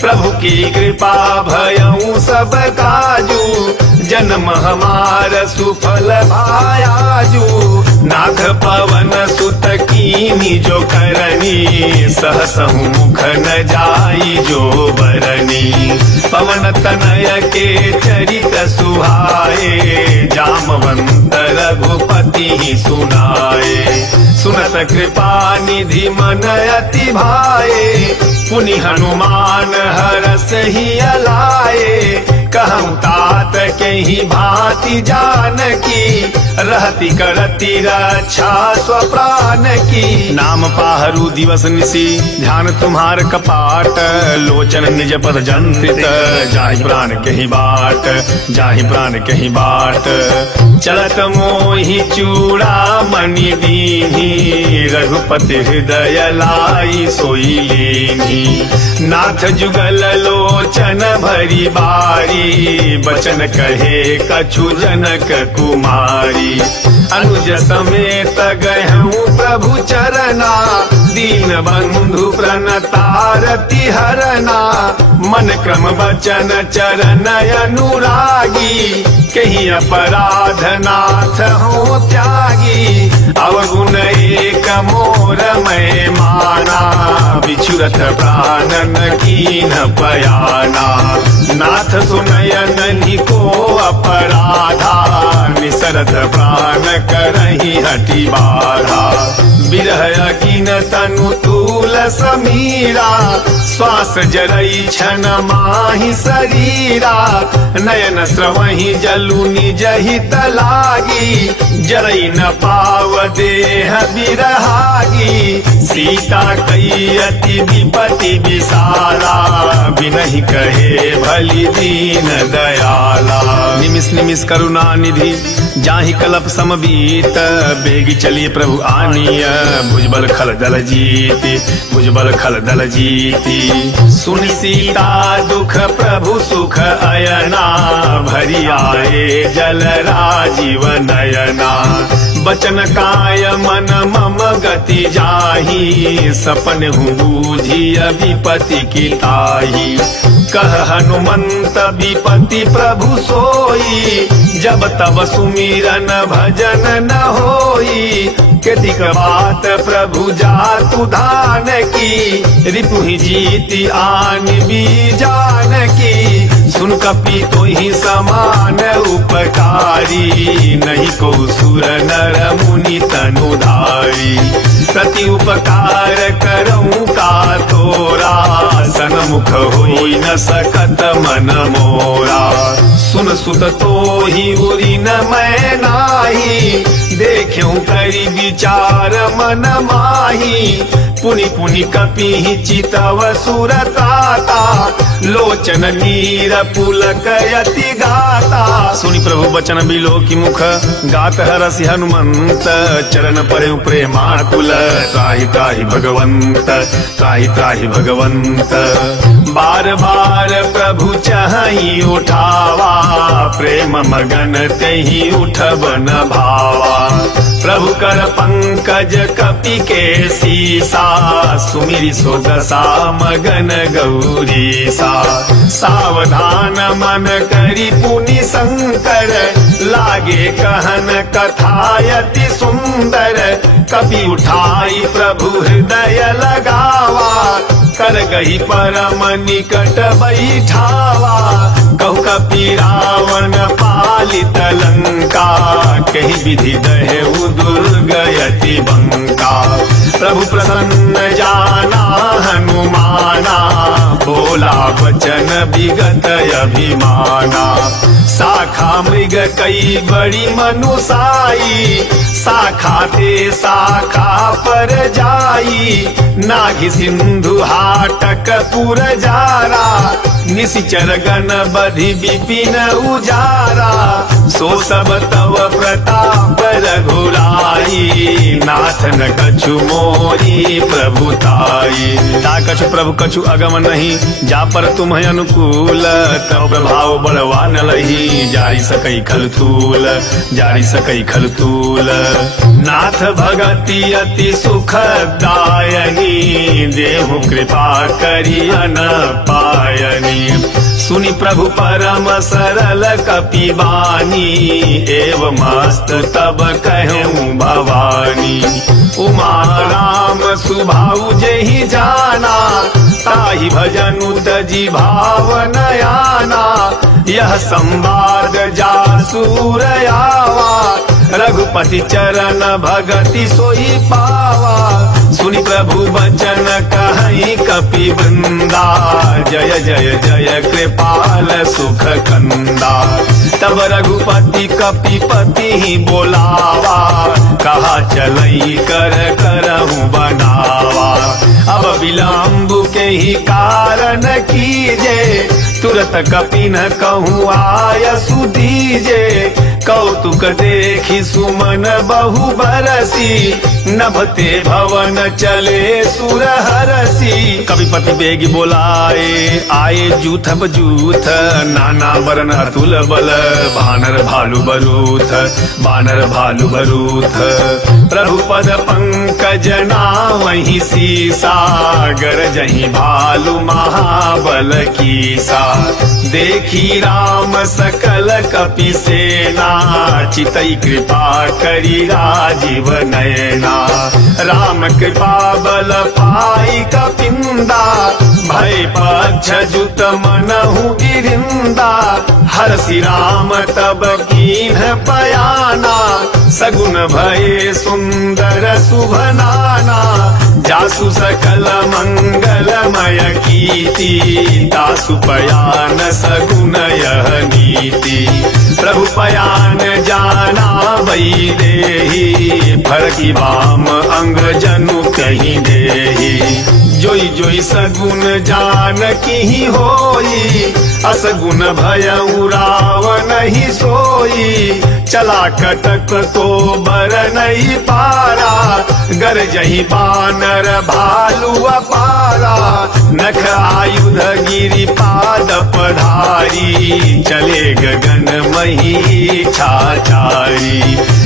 प्रभु की कृपा भयऊ सब काजू, जन्म हमार सुफल भायाजू। नाथ पवन सुत कीनी जो करनी, सहसहु मुख न जाई जो बरनी। पवन तनय के चरित सुहाए, जामवंत रघुपति ही सुनाए। सुनत कृपा निधि मन अति भाए, पुनि हनुमान हरस ही अलाए। कहूँ तात के ही भांति जानकी, रहती करती रक्षा स्वप्राण की। नाम पाहरू दिवस निसी, ध्यान तुम्हार कपाट। लोचन निज पद जंत्रित, जाहि प्राण कहीं बाट। जाहि प्राण कहीं बाट। चलत मोहि चूड़ा मणि दीन्ही, रघुपति हृदय लाई सोई लीन्ही। नाथ जुगल लोचन भरी बारी, बचन कहे कछु जनक कुमारी। अनुज समेत गयहूँ प्रभु चरना, दीन बंधु प्रणतार आरती हरना, मन क्रम वचन चरण अनुरागी, कहीं अपराध नाथ हो त्यागी। अवगुण एक मोर मैं माना, बिछुरत प्राणन कीन पयाना। नाथ सुनयन निको अपराधा, निसरत प्राण करही हटि बाधा। बिरह अगिन तनु तूल समीरा, श्वास जरई छन माहि शरीरा। नयन स्रवहि जलु निज हित लागी, जरई न पाव देह बिरहागी। सीता कई अति विपति विशाला, बिनहि कहे भली दीन दयाला। निमिष निमिष करुणा निधि, जाहि कलप समबीत। बेगी चलिए प्रभु आनिय, भुजबल खल दल जीति, भुजबल खल दल जीति। सुनि सीता दुख प्रभु सुख अयना, भरी आए जल राजीव नयना। बचन काय मन मम गति जाहि, सपन हूँ बूझी विपति की ताही। कह हनुमंत विपति प्रभु सोई, जब तब सुमिरन भजन न होई। कतिक बात प्रभु जातु धान की, रिपुहि जीति आन बीजान की। सुन कपि तोहि समान उपकारी, नहीं को सुर नर मुनि तनुधारी। प्रति उपकार करऊँ का तोरा, सन्मुख होई न सकत मन मोरा। सुन सुत तोहि उरि न मैं नाही, देख्यूं करी विचार मन माही। पुनि पुनि कपि चितव सुरताता, लोचन नीर पुलकयति गाता। सुनि प्रभु बचन बिलो की मुख, गात हरसि हनुमंत। चरण परे प्रेमाकुल, त्राहि त्राहि भगवंत, त्राहि त्राहि भगवंत। बार बार प्रभु चाहि उठावा, प्रेम मगन तेहि उठब न भावा। प्रभु कर पंकज कपि के सीसा, सुमिरि सो दशा मगन गौरीसा। सावधान मन करि पुनि शंकर, लागे कहन कथायति सुंदर। कपि उठाई प्रभु हृदय लगावा, कर गही परम निकट बैठावा। कहु कपि रावण पालित लंका, कही विधि दहेउ दुर्गयति बंका। प्रभु प्रसन्न जाना हनुमाना, बोला वचन विगत अभिमाना। शाखा मृग कई बड़ी मनुसाई, शाखा ते शाखा पर जाई। नाघि सिंधु हाटक पुर जारा, निशिचर गण बधि विपिन उजारा। सो सब तव प्रताप रघुराई, नाथ न कछु मोरी प्रभुताई। ता कछु प्रभु कछु अगम नहीं, जा पर तुम अनुकूल। तव प्रभाव बड़वा न लही, जारी सकई खलतूल, जारी सकई खलतूल। नाथ भगति अति सुखदायनी, देहु कृपा करि अन पायनी। सुनि प्रभु परम सरल कपि बानी, एवं मस्त तब कहूँ भवानी। उमा राम सुभाउ जेहि जाना, ताहि भजनु तजि भावन आना। यह संवाद जासूर आवा, रघुपति चरण भगति सोई पावा। सुनि प्रभु बचन कहई कपि वृंदा, जय जय जय कृपाल सुख कंदा। तब रघुपति कपिपति बोलावा, कहा चलई कर करहूँ बनावा। अब विलम्ब के ही कारण कीजे, तुरत कपि न कहूँ आय सुदीजे। कौतुक देखी सुमन बहु बरसी, नभते भवन चले सुर हरसी। कविपति बेगी बोलाए आए जूथ बजूथ, नाना वरन अतुल बल बानर भालु बरूथ, बानर भालु बरूथ। प्रभु पद पंकज नावहि सीसा, गरजहि भालु महाबल कीसा। देखी राम सकल कपि सेना, चितई कृपा करी राजीव नयना। राम कृपा बल पाई कपिंदा, भय पक्ष जुत मनहु गिरिंदा। हरसि राम तब कीन्ह पयाना, सगुन भये सुंदर शुभ नाना। जासु सकल मंगलमय कीर्ति, दासु पयान सगुन यह नीति। प्रभु पयान जाना वही देही, फरकी बाम अंग जनु कहीं देही। जोई जोई सगुन जान की होई, असगुन भयउ रावण ही सोई। चला कटक तो बर नहीं पारा, गरजहि बानर भालु अपारा। नख आयुध गिरि पाद पधारी, चले गगन मही छाछारी।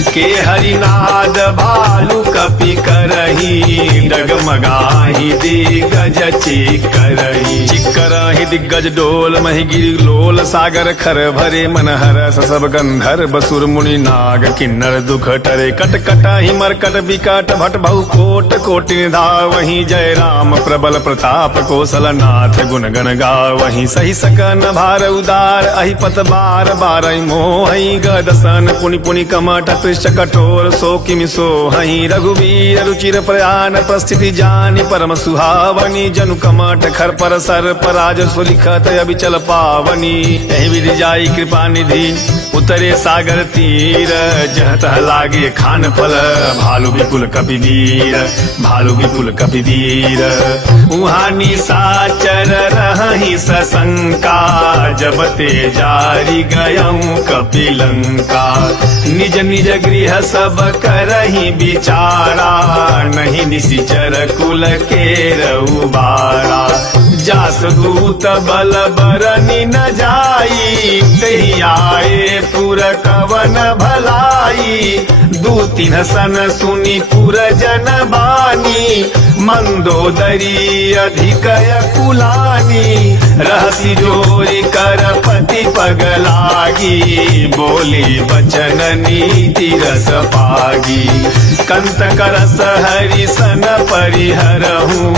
के हरिनाद भालु कपि करही, डगमगाही दिग्गज चिकरही। चिकरही दिग्गज डोल मही गिरि लोल, सागर खर भरे मन हरस सब गंधर्व सुर मुनि नाग किन्नर दुख टरे। कट कटहि मरकट विकट भट बहु कोट कोटि धावहि। जय राम प्रबल प्रताप कौशल नाथ गुण गण गावहि। सही सकन भार उदार अहि पत बार बारहि मोहि। गदसन पुनि पुनि कमठ पृष्ठ कठोर सो किमि सोहहि। रघुवीर रुचिर प्रयान प्रस्थिति जानि परम सुहावनी। जनु कमठ खर पर सर पराज सुलिखत अबिचल पावनी। एहि विधि जाई कृपा निधि उतरे सागर तीर। जह तह लागे खान फल भालु विपुल कपि वीर, भालु विपुल कपि वीर। उहाँ निशाचर रहहि सशंका, जब ते जारी गयऊँ कपि लंका। निज निज गृह सब करहि विचारा, नहीं निशिचर कुल केरऊ बारा। जास दूत बल बरनि न जाई, तहि आए पुर कवन भलाई। दू तीन सन सुनि पुर जन बानी, मंदोदरी अधिक कुलानी। रहसी जोरी कर पति पग लागी, बोली वचन नीति रस पागी। कंत करस हरि सन परिहरहूँ,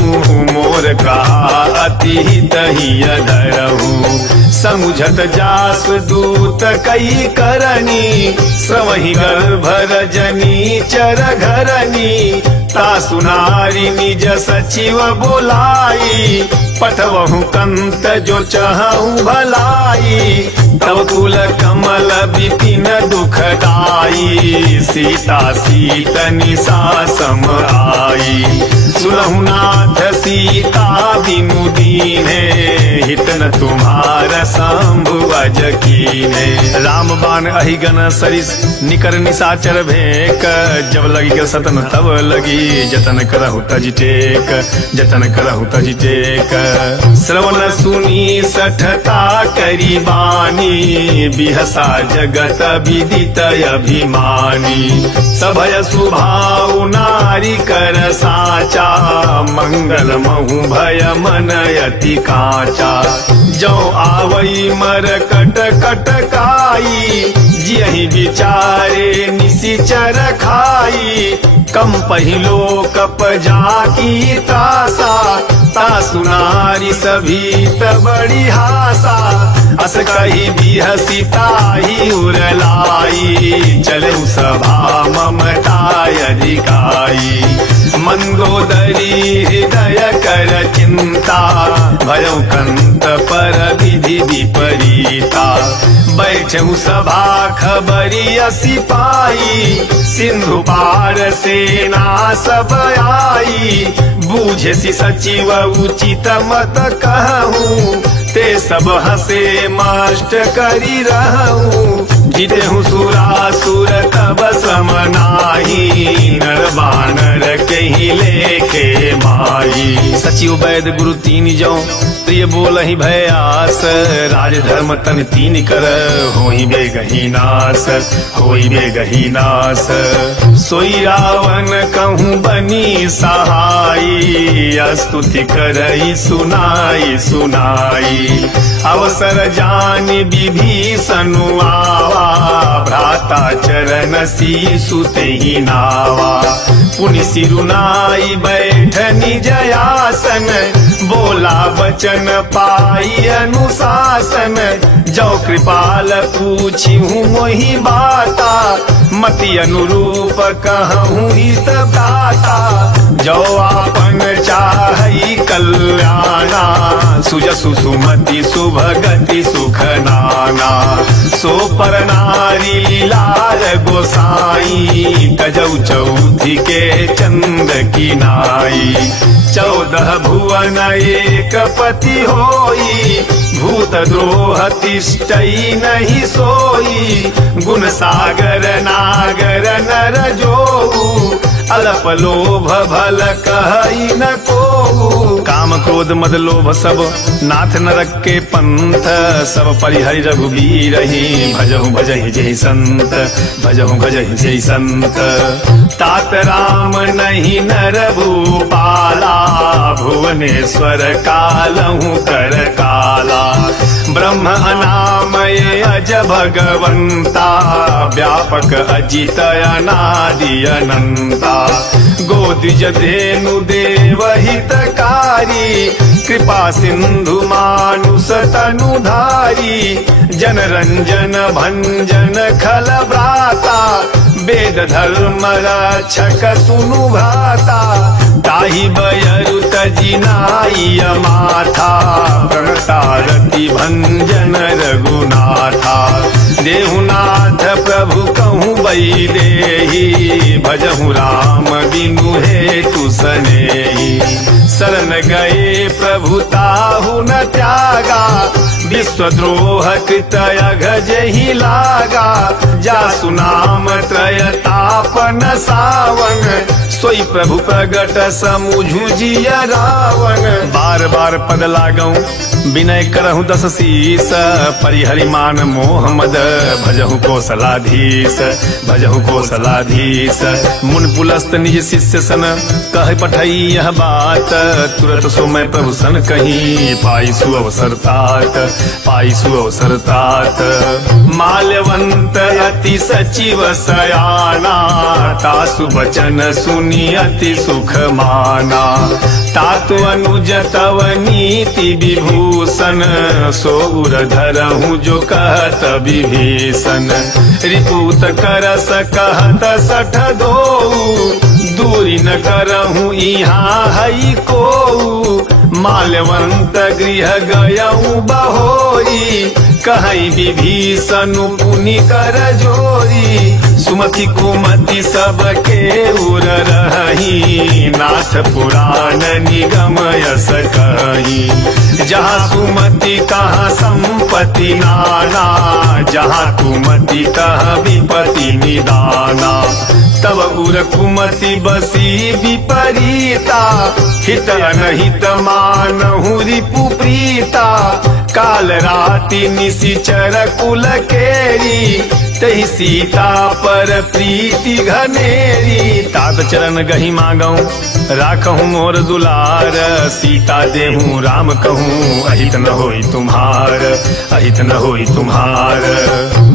मोर कहा अति हितहि अधरहूँ। समुझत जास दूत कई करनी, श्रवहि गर्भ रजनी चर घरनी। तासु नारी निज सचिव बोलाई, पठवहु कंत जो चहु भलाई। तब कुल कमल विपिन दुखदाई, सीता सीत निशा सम आई। सुनहु नाथ सीता बिनु दीन्हे, हित न तुम्हार शंभु अज कीन्हे। राम बाण अहिगन सरिस निकर निशाचर भेक, जब लगी कर सतन तब लगी जतन करहु तज टेक, जतन करहु तज टेक। श्रवण सुनी सठता करी बानी, बिहसा जगत विदित अभिमानी। सभय सुभाव नारी कर साचा, मंगल महु भय मन अति काचा। जो आवई मर कट कट काई, जियहि विचारे निशिचर खाई। कम पहिलो कप जाकी तासा, तासु नारी सभी बड़ी हासा। अस कही बिहसी ताहि उरलाई, चले सभा ममताय अधिकाई। मंदोदरी हृदय कर चिंता, भयउ कंत पर विधि विपरीता। बैठऊ सभा खबरी सिपाही, सिंधु पार सेना सब आई। बूझे सी सचिव उचित मत कहूँ, ते सब हसे मास्ट करी रहूँ। जीते हूँ सुरासुर तब समनाही, नर बानर के ही लेखे माई। सचिव वैद गुरु तीन जौ प्रिय बोल ही भयास, राज धर्म तन तीन कर होई बेगही नास, होई बेगही नास। सोई रावण कहूँ बनी सहाई, स्तुति करई सुनाई सुनाई। अवसर जान विभीषण आवा, भ्राता चरण सीसुते ही नावा। पुनि सिरुनाई बैठ निज आसन, बोला वचन पाई अनुशासन। जो कृपाल पूछी हूँ मोहि बाता, मति अनुरूप कहूँ हित भ्राता। जो आपन चाहई कल्याणा, सुजसु सुमति सुभगति सुख नाना। सो पर नारी लीलार गोसाई, तजौ चौथी के चंद की नाई। 14 भुवन एक पति होई, भूत द्रोह तिष्ठई नहीं सोई। गुण सागर नागर नर जोऊ, अल्प लोभ भल कहई न कोऊ। काम क्रोध मद लोभ सब नाथ नरक के पंथ, सब परिहरि रघुबीर ही। भजहु भजहि जय संत, भजहु भजहि जय संत। तात राम नहीं नर भूपाला, भुवनेश्वर कालहु कर काला। ब्रह्म अनामय अज भगवंता, व्यापक अजित अनादि अनंता। गोदिज धेनु देव हितकारी, कृपा सिंधु मानुष तनुधारी। जन रंजन भंजन खल भ्राता, वेद धर्म रक्षक सुनु भ्राता। ताहि बयरु तजिनाई माथा, प्रणतारति भंजन रघुनाथा। देहुनाथ प्रभु कहूँ वैदेही, भजहु राम बिनु हेतु सनेही। शरण गए प्रभु ताहु न त्यागा, विश्वद्रोह कृत अघज ही लागा। जासु नाम त्रय तापन सावन, सोई प्रभु प्रगट समुझु जिय रावण। बार बार पद लागऊं विनय करहु 10 शीस, परिहरि मान मोह मद भजहु कौशलाधीश, भजहु कौशलाधीश। मुन पुलस्त निज शिष्य सन कह पठई यह बात, तुरत सो मैं प्रभु सन कहीं पाई सु अवसर तात, पाई सु अवसर तात। माल्यवंत अति सचिव सयाना, तासु वचन सुनी अति सुख माना। तातु अनुज तव नीति विभूषण, सो उर धरहु जो कहत विभीषण। रिपुत करस कहत 62, दूरी न करहु इहाँ हई कोऊ। माल्यवंत गृह गयऊ बहोरी, कहई विभीषण पुनि कर जोरी। सुमति कुमति सबके उर रही, नाथ पुराण निगम यस कही। जहाँ सुमति तहाँ संपत्ति नाना, जहाँ कुमति तहाँ विपत्ति निदाना। तब उर कुमति बसी विपरीता, हित अनहित मानहु रिपु प्रीता। काल राति निशिचर कुल केरी, तही सीता पर प्रीति घनेरी। तात चरण गही मांगऊं राखहूँ मोर दुलार, सीता देहूँ राम कहूँ अहित न होई तुम्हार, अहित न होई तुम्हार।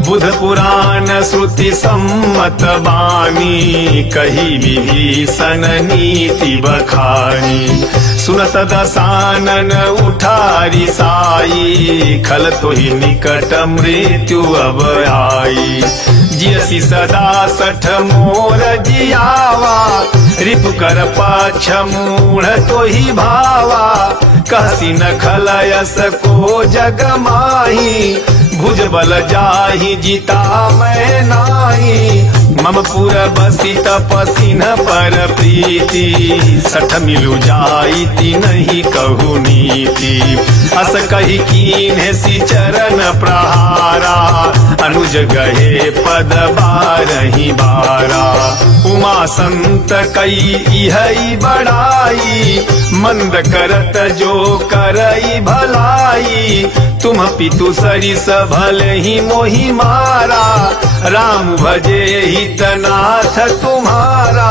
बुध पुराण श्रुति सम्मत बानी, कही विभीषण नीति बखानी। सुनत दसानन उठारी साई, खल तो ही निकट मृत्यु अब आई। जियसी सदा 60 मोर जियावा, रिपु कर पाछ मूढ़ तो ही भावा। कहसी न खलयस को जग माही, भुज बल जाहि जिता मैं नाही। मम पुर बसी तपसीन पर प्रीति सठ मिलु जाइति नहीं कहु नीति अस कही कीन्हे सी चरण प्रहारा अनुज गहे पद बारही बारा उमा संत कई इहई बड़ाई मंद करत जो करई भलाई तुम पितु सरिस भले ही मोहि मारा राम भजे हितनाथ तुम्हारा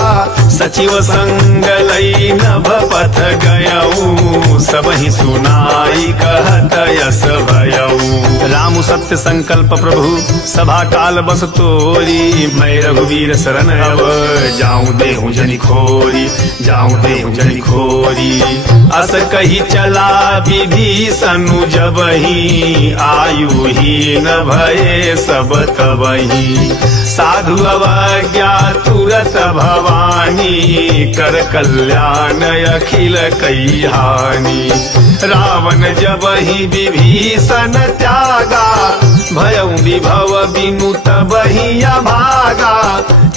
सचिव संग लई नभ पथ गयऊ सब ही सुनाई कहत यस भयऊ राम सत्य संकल्प प्रभु सभा काल बस तोरी मैं रघुवीर शरण अब जाऊं देहु जनि खोरी जाऊं देहु जनि खोरी अस कही चला विभीषण जबहि आयु ही न भये सब तबहि साधु अवज्ञा तुरत भवानी कर कल्याण अखिल कई हानि रावण जबहि विभीषण त्यागा भयउ विभव बिनु तबहि अभागा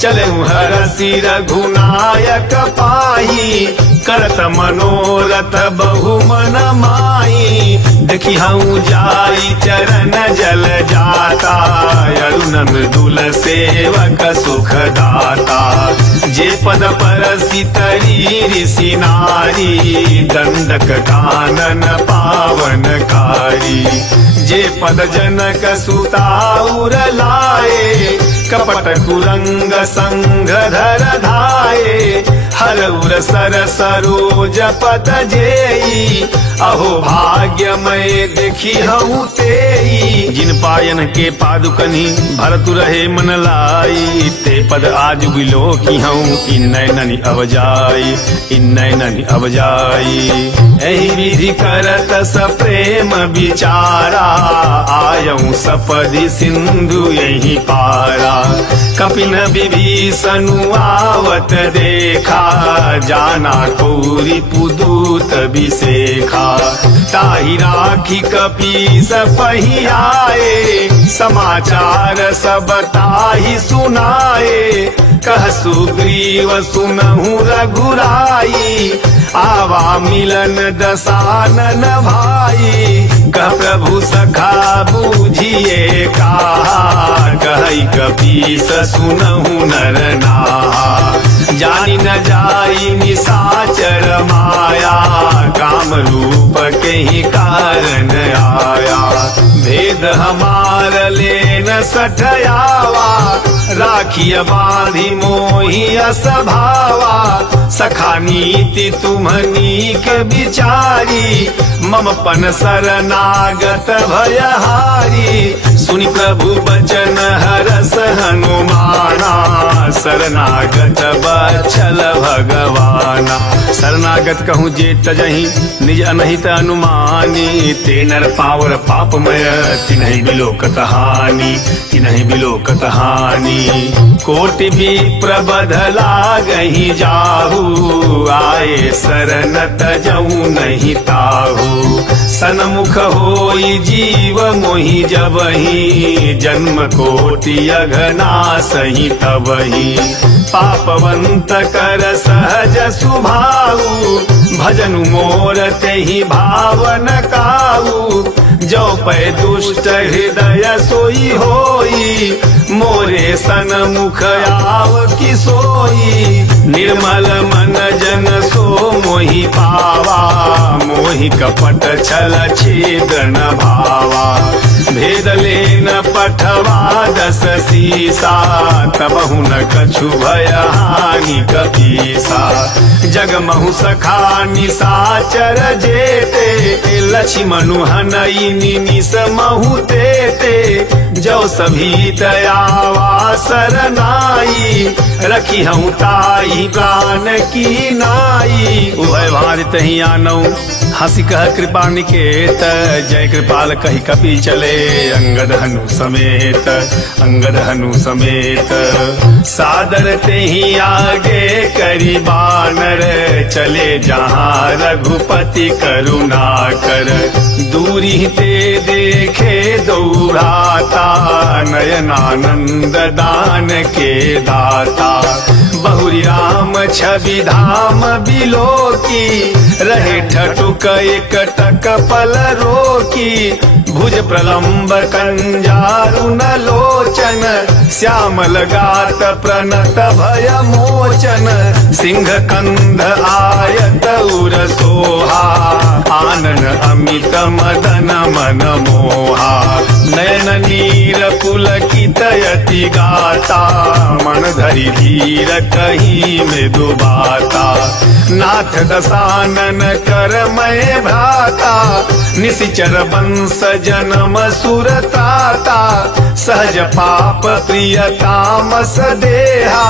चलऊ हरसि रघुनायक पाही करत मनोरथ बहु मन माही देखी हूँ जाई चरण जल जाता अरुण मृदुल सेवक सुख दाता जे पद परसि तरी ऋषि नारी दंडक कानन पावनकारी जे पद जनक सुताउर लाए कपट कुरंग संग धर धाये हरउर सर सरोज पद जेई अहो भाग्य मैं देखी हूँ तेई जिन पायन के पादुकनी भरतु रहे मन लाई ते पद आज बिलो की हूँ इन नैननि अवजाई इन नैननि अवजाई एहि विधि करत स प्रेम विचारा आयऊ सपदि सिंधु यही पारा कपिन विभीषण आवत देखा जाना कौरी पुदूत विशेखा ताहि राखी कपीस पहियाए समाचार सब ताहि सुनाए कह सुग्रीव सुनहु रघुराई आवा मिलन दसानन भाई कह प्रभु सखा बूझिए कहा कहि कपीस सुनहु नर नाहा जानी न जाई निसाचर माया काम रूप के ही कारण आया भेद हमार लेन सठयावा राखिय बांधी मोहि असभावा सखा नीति तुम्हनीक विचारी मम पन शरणागत भयहारी सुनि प्रभु बचन हरस हनुमाना शरणागत बछल भगवाना शरणागत कहूँ जे तजहि निज अनहित अनुमानी ते नर पावर पापमय तिन्हि बिलोकत हानि तिन्हि बिलोकत हानि कोटि भी प्रबध लागहि जाहू आए शरण तजऊ नहीं ताहू सनमुख होई जीव मोहि जबहि जन्म कोटि अघनासहि तबहि पापवंत कर सहज सुभाऊ भजनु मोर तेहि भावन काऊ जो पै दुष्ट हृदय सोई होई मोरे सन मुख आव की सोई निर्मल मन जन सो मोहि पावा मोहि कपट छल छेदन भावा भेद लेन पठवा दस सीसा तबहु न कछु भय हानि कपीसा जगमहु सखा निसाचर जेते लक्ष्मणु हनई निमिष महु तेते जो सभी दयावा सरनाई रखी हूँ ताई प्राण की नाई उभय भारित ही आनऊ हंसी कह कृपा निकेत जय कृपाल कही कपि चले अंगद हनु समेत सादर ते ही आगे करी बानर चले जहाँ रघुपति करुणा कर पर दूरी ते देखे दौड़ाता नयनानंद दान के दाता बहुरी राम छवि धाम बिलो की रहे ठटुक एक टक पल रोकी भुज प्रलंब कंजारुन लोचन श्यामल गात प्रणत भय मोचन सिंह कंध आयत उर सोहा आनन अमित मदन मन मोहा नयन नीर पुलकित यति गाता मन धरि धीर कहीं मृदु बाता नाथ दशानन कर मैं भ्राता निशिचर वंश जन्म सुरताता सहज पाप प्रिय तामस देहा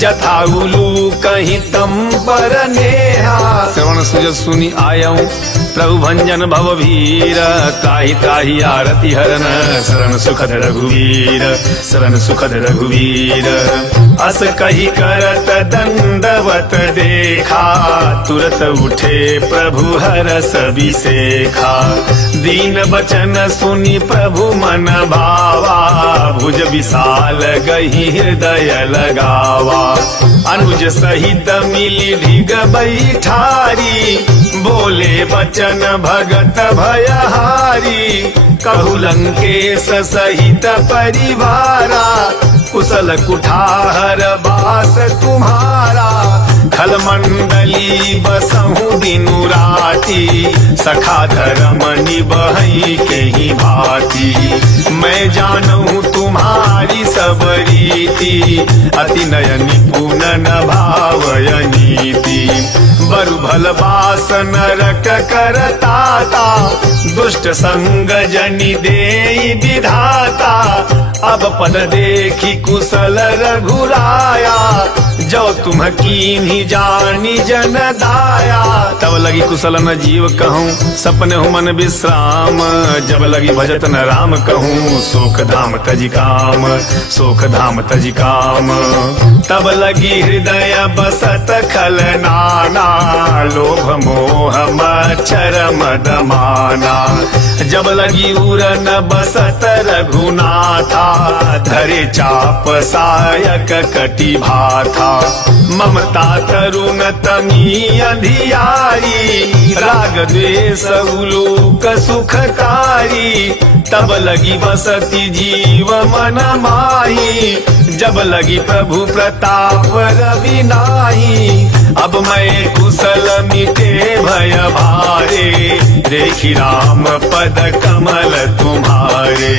जथा उलू कहीं तम पर नेहा श्रवण सुज सुनी आयऊं प्रभु भंजन भव भीर त्राहि त्राहि आरति हरन शरण सुखद रघुवीर शरण सुखद रघुवीर अस कही करत दंडवत देखा तुरत उठे प्रभु हरस विसेखा दीन बचन सुनी प्रभु मन भावा भुज विशाल गही हृदय लगावा अनुज सहित मिली ढिग बैठारी बोले बचन भगत भयहारी कहु लंकेश सहित परिवारा कुशल कुठार बास तुम्हारा खल मंडली बसहु दिनु राती सखा धर्म निबहई के ही भांति मैं जानूं तुम्हारी सब रीति अति नय निपुण न भावय नीति बरु भल बास नरक करताता दुष्ट संग जनि देई विधाता अब पद देखी कुशल रघुराया जो तुम कीन्ही जानी जन दाया तब लगी कुशल न जीव कहूँ सपने हूँ मन विश्राम जब लगी भजत न राम कहूँ शोक धाम तजी काम शोक धाम तजी काम तब लगी हृदय बसत खल नाना लोभ मोह मच्छर मद माना जब लगी उर न बसत रघुनाथा धरे चाप सायक कटि भाथा ममता तरुण तमी अंधियारी राग द्वेष उलूक सुखकारी तब लगी बसती जीव मन माही जब लगी प्रभु प्रताप रवि नाही अब मैं कुशल मिटे भय भारे देखी राम पद कमल तुम्हारे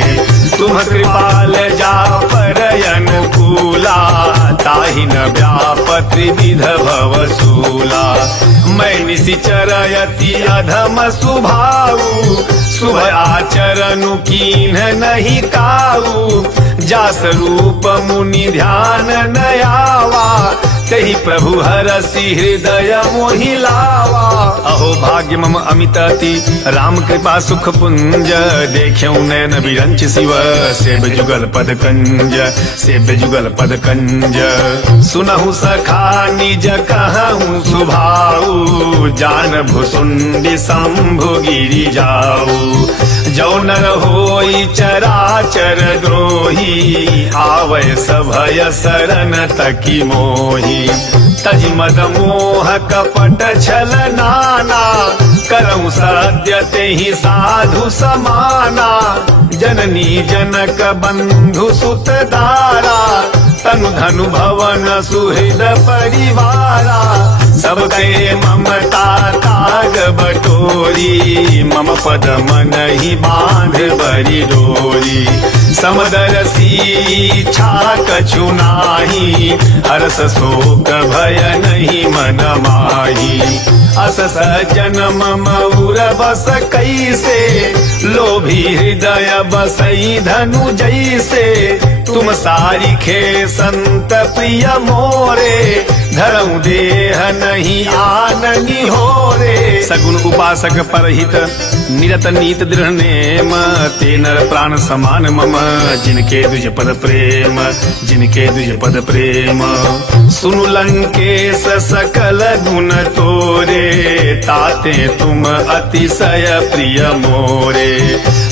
तुम कृपाल जा पर अनुकूला ताहि न व्याप त्रिविध भवसूला मैं निशिचर यति अधम सुभाऊ शुभ आचरणु कीन्ह नहीं काऊ जास रूप मुनि ध्यान नयावा तहि प्रभु हरसि हृदय मोहि लावा अहो भाग्य मम अमितति राम कृपा सुख पुंज देख्यौ नयन विरंच शिव सेब जुगल पद कंज सेब जुगल पद कंज सुनहु सखा निज कहूँ सुभाऊ जान भुसुंडी शंभु गिरि जाऊ जो नर होई चराचर द्रोही आवय सभय शरण तकी मोही तज मद मोह कपट छल नाना करऊं सद्य तेहि साधु समाना जननी जनक बंधु सुत दारा तनु धनु भवन सुहृद परिवारा सबके ममता ताग बटोरी मम पद मन ही बांध बरी डोरी समदरसी छा कछु नाही हरस शोक भय नहीं मन माही अस सजन मम उर बस कैसे लोभी हृदय बसई धनु जैसे तुम सारी खे संत प्रिय मोरे धरऊ देह नहीं आननी हो रे। सगुण उपासक परहित निरत नीत दृढ़ नेम, ते नर प्राण समान मम, जिनके द्विज पद प्रेम, जिनके द्विज पद प्रेम। सुनु लंकेश सकल गुण तोरे, ताते तुम अतिशय प्रिय मोरे।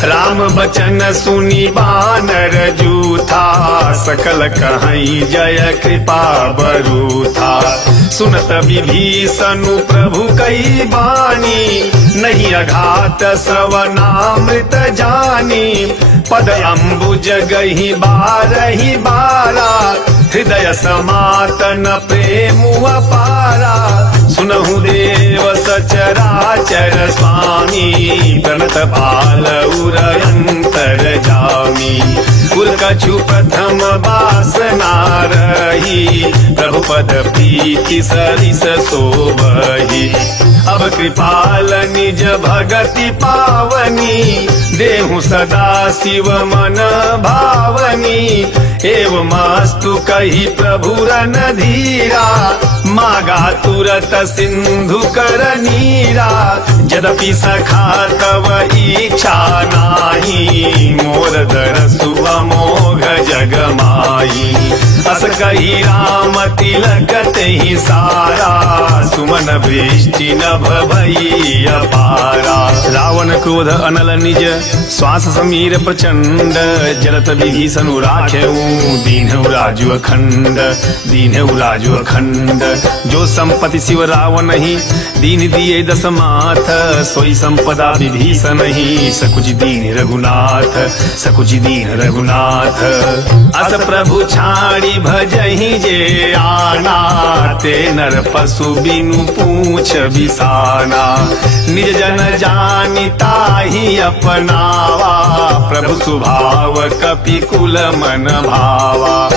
राम बचन सुनी बानर जूथा, सकल कहीं जय कृपा बरूथा। सुनत विभीषणु प्रभु कई बानी, नहीं अघात श्रवणामृत जानी। पद अम्बुज गही बारही बारा, हृदय समातन प्रेम अपारा। सुनहु देव सचराचर स्वामी, प्रणत बाल उरयंतर जामी। उर कछु प्रथम वासना रही, प्रभु पद प्रीति सरिस शोभहि। अब कृपाल निज भगति पावनी, देहु सदा शिव मन भावनी। एवमस्तु कही प्रभु रणधीरा, मागा तुरत सिंधु कर नीरा। यद्यपि सखा तव इच्छा नाही, मोर दरसु अमोघ जग माही। अस कही राम तिलक तेहि सारा, सुमन वृष्टि नभ भई अपारा। रावण क्रोध अनल निज, श्वास समीर प्रचंड। जलत विभीषणु राखेऊ, दीनहु राजु अखंड, दीनहु राजु अखंड। जो संपत्ति शिव रावण ही, दीन दिए दस माथ। सोई संपदा विभीषण ही, सकुच दीन रघुनाथ, सकुच दीन रघुनाथ। अस प्रभु छाड़ी भजहि जे आना, ते नर पशु बिनु पूछ बिसाना। निज जन जानि ताहि अपनावा, प्रभु स्वभाव कपि कुल मन भावा।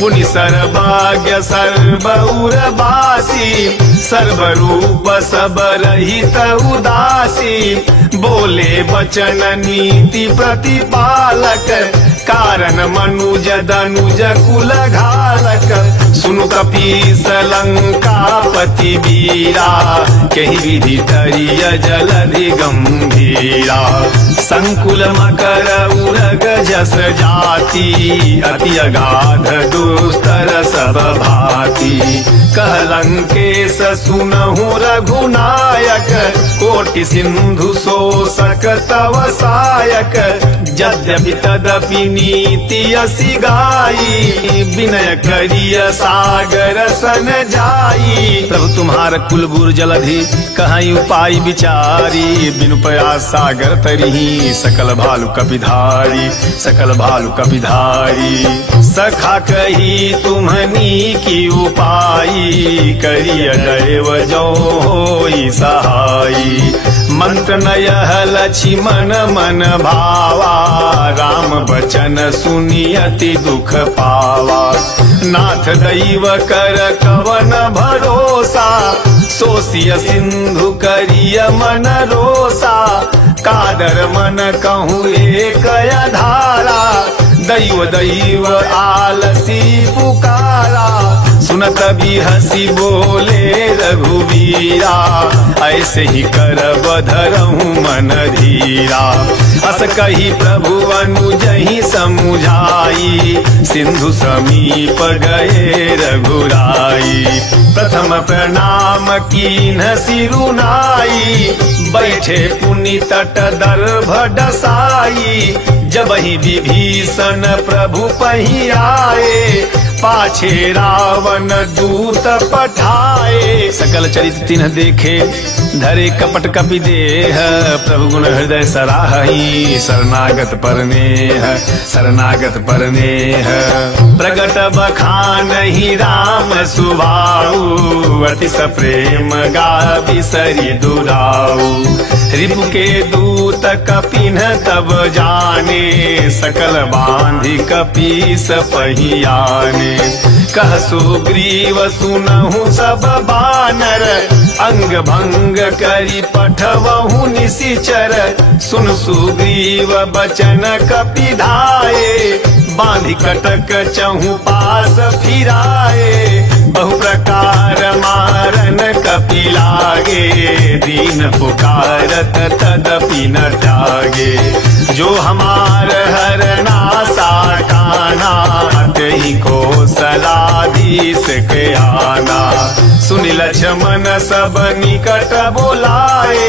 पुनि सर्वज्ञ सर्वउर बासी, सर्वरूप सब रहित उदासी। बोले वचन नीति प्रतिपालक, कारण मनुज दनुज कुल घालक। सुनु कपीस लंकापति वीरा, कहि विधि तरिय जलधि गंभीरा। संकुल मकर उरग जस जाति, अति अगाध दुस्तर सब भाति। कह लंकेश सुनहु रघुनायक, कोटि सिंधु शोषक तव सायक। यद्यपि तदपि नीति असि गाई, विनय करिय सागर सन जाई। प्रभु तुम्हार कुल गुर जलधि, कहीं उपाय विचारी। बिनु प्रयास सागर तरिही, सकल भालु कपिधारी, सकल भालु कपिधारी। सखा कही तुम्हनी की उपाई, करिय दैव जो होई सहाई। मंत्र नयह लक्ष्मण मन भावा, राम बचन सुनि अति दुख पावा। नाथ दैव कर कवन भरोसा, सोसिय सिंधु करिय मन रोसा। कादर मन कहूँ एक धारा, दैव दैव आलसी पुकारा। सुनत भी हसी बोले रघुवीरा, ऐसे ही करब धरहूँ मन धीरा। अस कही प्रभु अनुजहि समुझाई, सिंधु समीप गए रघुराई। प्रथम प्रणाम कीन्ह सिरुनाई, बैठे पुनि तट दर्भ डसाई। जब ही विभीषण प्रभु पहियाए, पाछे रावण दूत पठाए। सकल चरित तिन्ह देखे, धरे कपट कपि देह। प्रभु गुण हृदय सराहई, शरणागत परनेह, शरणागत परनेह। प्रगट बखानहि राम सुभाऊ, अतिश प्रेम गावि सरि दुराऊ। रिपु के दूत कपिन तब जाने, सकल बांधि कपीस पहियाने। कह सुग्रीव सुनहु सब बानर, अंग भंग करी पठवहु निशिचर। सुन सुग्रीव बचन कपिधाए, बांधि कटक चहु पास फिराए। बहु प्रकार मारन कपि लागे, दीन पुकारत तदपि न त्यागे। जो हमार हरना साकाना, तेहि को सलाधीश के आना। सुनि लक्ष्मण सब निकट बोलाए,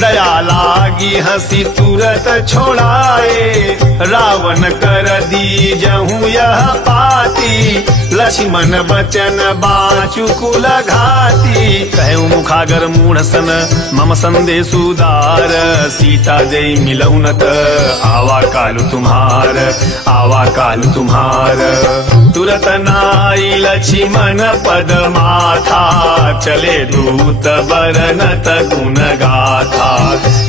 दया लागी हंसी तुरत छोड़ाए। रावण कर दीजहु यह पाती, लक्ष्मण बचन बाँचु कुल घाती। कहु मुखागर मूढ़ सन मम संदेश उदार, सीता दे मिलऊ न त आवा कालु तुम्हार, आवा कालु तुम्हार। तुरत नाई लक्ष्मण पद माथा, चले दूत बरनत गुण गाथा।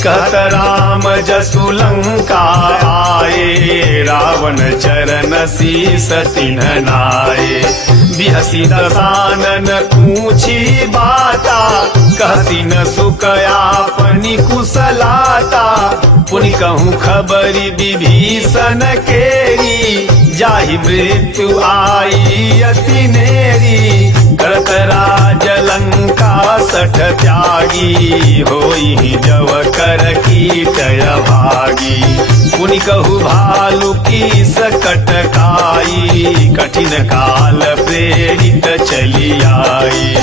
कहत राम जसु लंका आए, रावण चरण शीस तिन्ह नाए। बिहसी दसानन पूछी बाता, कहसी न सुख आपनी कुशलाता। पुनि कहूँ खबरी विभीषण केरी, जाहि मृत्यु आई अति नेरी। करत राज लंका सठ त्यागी, होई जव कर कीटय भागी। पुनि कहु भालु की सकट खाई, कठिन काल प्रेरित चली आई।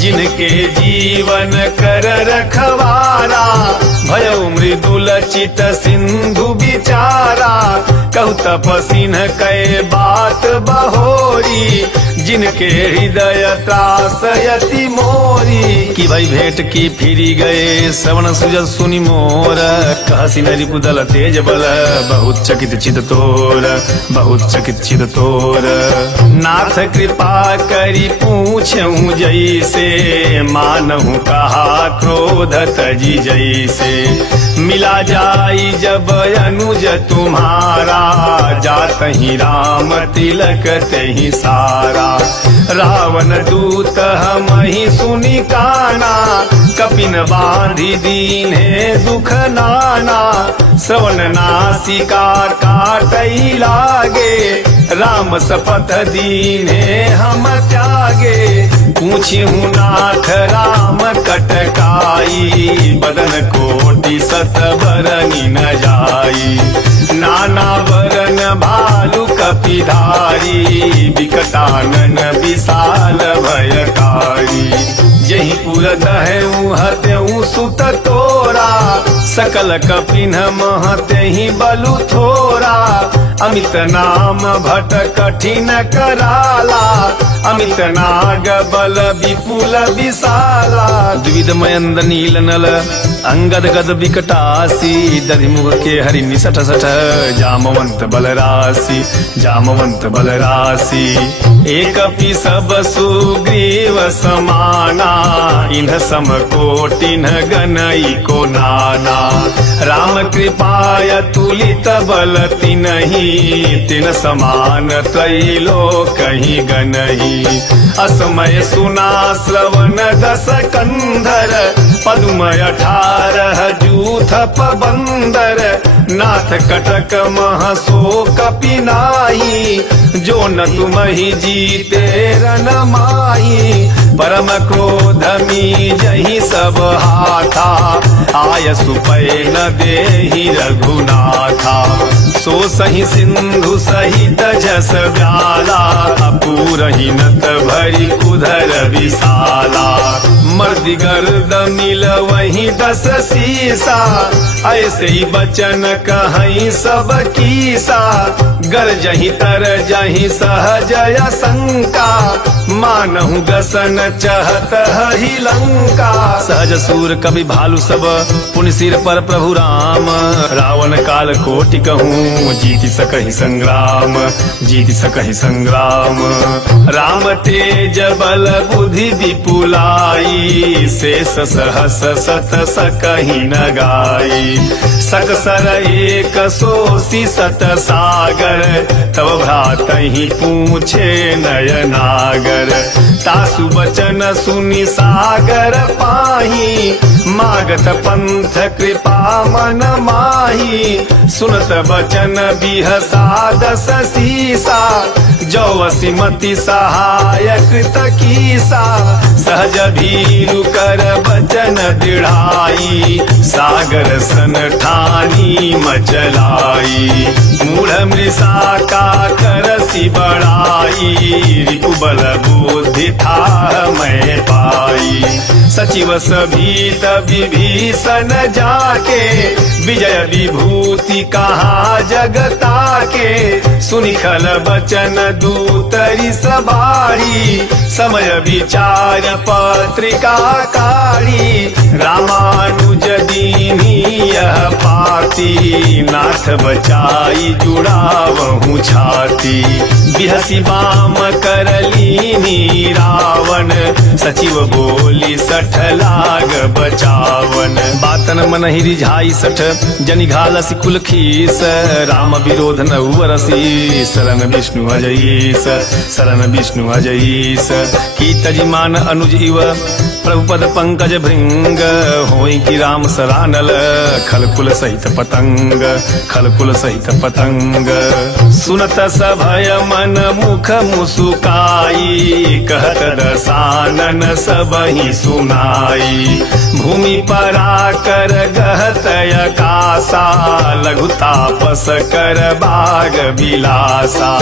जिनके जीवन कर रखवारा, भयउ मृदुल चित सिंधु बिचारा। कहु तपसिन कै बात बहोरी, जिनके हृदय त्रास यति मोरी। कि भाई भेंट की फिरी गए, श्रवण सुजस सुनि मोर। कहसी न रिपुदल तेज बल, बहुत चकित चित तोर, बहुत चकित चित तोर। नाथ कृपा करी पूछऊं जैसे, मानहु कहा क्रोध तजी जैसे। मिला जाई जब अनुज तुम्हारा, जात ही राम तिलक तेहि सारा। रावण दूत हम ही सुनि काना, कपिन बांधी दीन्हे दुख नाना। श्रवण नासिका काटई लागे, राम सपथ दीन्हे हम त्यागे। पूछिहु नाथ राम कटकाई, बदन कोटि सत बरनि न जाई। नाना बरन भालु कपिधारी, विकटानन विशाल भयकारी। जहि पुर दहउ हतउ सुत तोरा, सकल कपिन महतेहि बलु थोरा। अमित नाम भट कठिन कराला, अमित नाग बल विपुल विशाला। द्विविध मयंद नील नल, अंगद गद विकटासी। दधिमुख के हरि निसठ सठ, जामवंत बलरासी, जामवंत बलरासी। एक पि सब सुग्रीव समाना, इन्ह सम कोटिन गनई को नाना। राम कृपाय तुलित बल तिनहि, तिन समान त्रैलोकहि गनहि। असमय सुना श्रवण दस कंधर, पद्म 18 जूथ पबंदर। नाथ कटक मह शोक पिनाही, जो न तुमहि जीते रन माही। परम क्रोध मी जहि सब हाथा, आय सुपै न देहि रघुनाथा। सो सही सिंधु सहित जस व्याला, पूरहि नत भरी उधर विशाला। मर्दि गर्द मिल वही 10 सीसा, ऐसे ही बचन कहीं सब कीसा। गरजहि तर जहि सहजय शंका, मानहु गसन चहत ही लंका। सहज सूर कवि भालु सब, पुनि सिर पर प्रभु राम। रावण काल कोटि कहूँ, जीति सकहि संग्राम, जीति सकहि संग्राम। राम तेज बल बुद्धि विपुलाई, शेष सहस सत सकहि न गाई। सकसर एक सोसी सत सागर, तब भ्रातहि पूछे नयनागर। तासु बचन सुनि सागर पाही, मागत पंथ कृपा मन माही। नाही, सुनत बचन बिहसा दस सीसा, जौवसी मति सहायक तकीसा, सहज भीरु कर बचन दृढ़ाई, सागर सन ठानी मचलाई, मूढ़ मृषा का करसी बड़ाई, रिपुबल बुद्धि था मैं पाई, सचिव सभीत विभीषण जाके, विजय विभूति कहा जगता के, सुनि खल बचन दूतरी सबारी, समय विचार पत्रिका कारी, रामानुज दीनी यह पाती, नाथ बचाई जुड़ावहु छाती, बिहसी बाम करलीनी रावण, सचिव बोली सठ लाग बचावन, बातन मन ही रिझाई सठ जनि घालसी कुल खीस, राम विरोध न उवरसी, शरण विष्णु अजईस, शरण विष्णु अजईस, की तजिमान अनुज इव प्रभुपद पंकज भृंग, होई की राम सरानल, खलकुल सहित पतंग, खलकुल सहित पतंग, सुनत सभय मन मुख मुसुकाई, कहत दसानन सबहि सुनाई, भूमि पराकर गहत यकासा, लघु तापस कर बाग विलासा,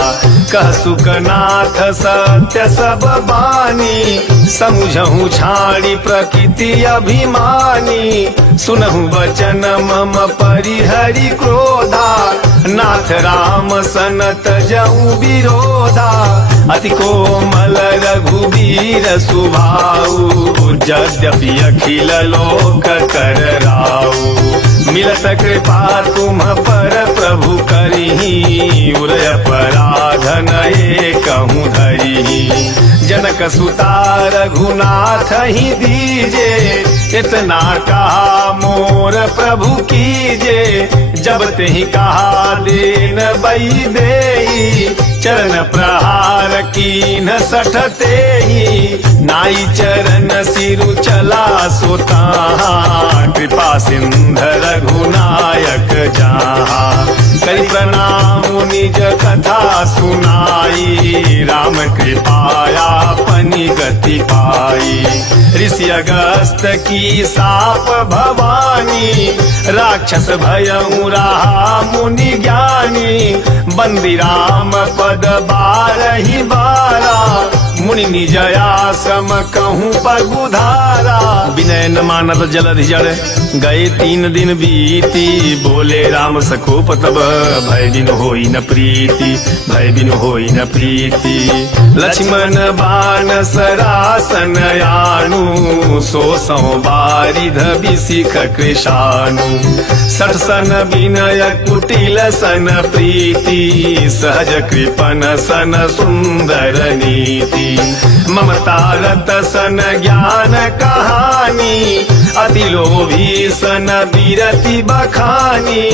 कह सुकनाथ सत्य सब बानी, समुझहु छाड़ी प्रकृति अभिमानी, सुनहु वचन मम परिहरि क्रोधा, नाथ राम सनत जऊ विरोधा, अति कोमल रघुबीर सुभाऊ, यद्यपि अखिल लोक कर राऊ, मिलत कृपा तुम पर प्रभु करही, उरय अपराध नये कहूँ धरिही, जनक सुता रघुनाथ ही दीजे, इतना कहा मोर प्रभु कीजे, जब तेहि कहा देन बई देई, चरण प्रहार कीन सठते ही, नाई चरण सिरु चला सोता, कृपा सिंध रघुनायक जहाँ, करि प्रणाम निज कथा सुनाई, राम कृपाया अपनी गति पाई, ऋषि अगस्त की साप भवानी, राक्षस भयउ रहा मुनि ज्ञानी, बंदी राम पद बारहि बारा, मुनि निजया सम कहूँ पगुधारा, विनय न मानत जलधि जड़, गए 3 दिन बीती, बोले राम सकोप तब, भय बिनु होई न प्रीति, भय बिनु होई न प्रीति, लक्ष्मण बाण सरासन यानु, सो बारिध बिसिख कृशानु, सठ सन विनय कुटिल सन प्रीति, सहज कृपन सन सुंदर नीति, ममता रत सन ज्ञान कहानी, अति लोभी सन बिरति बखानी,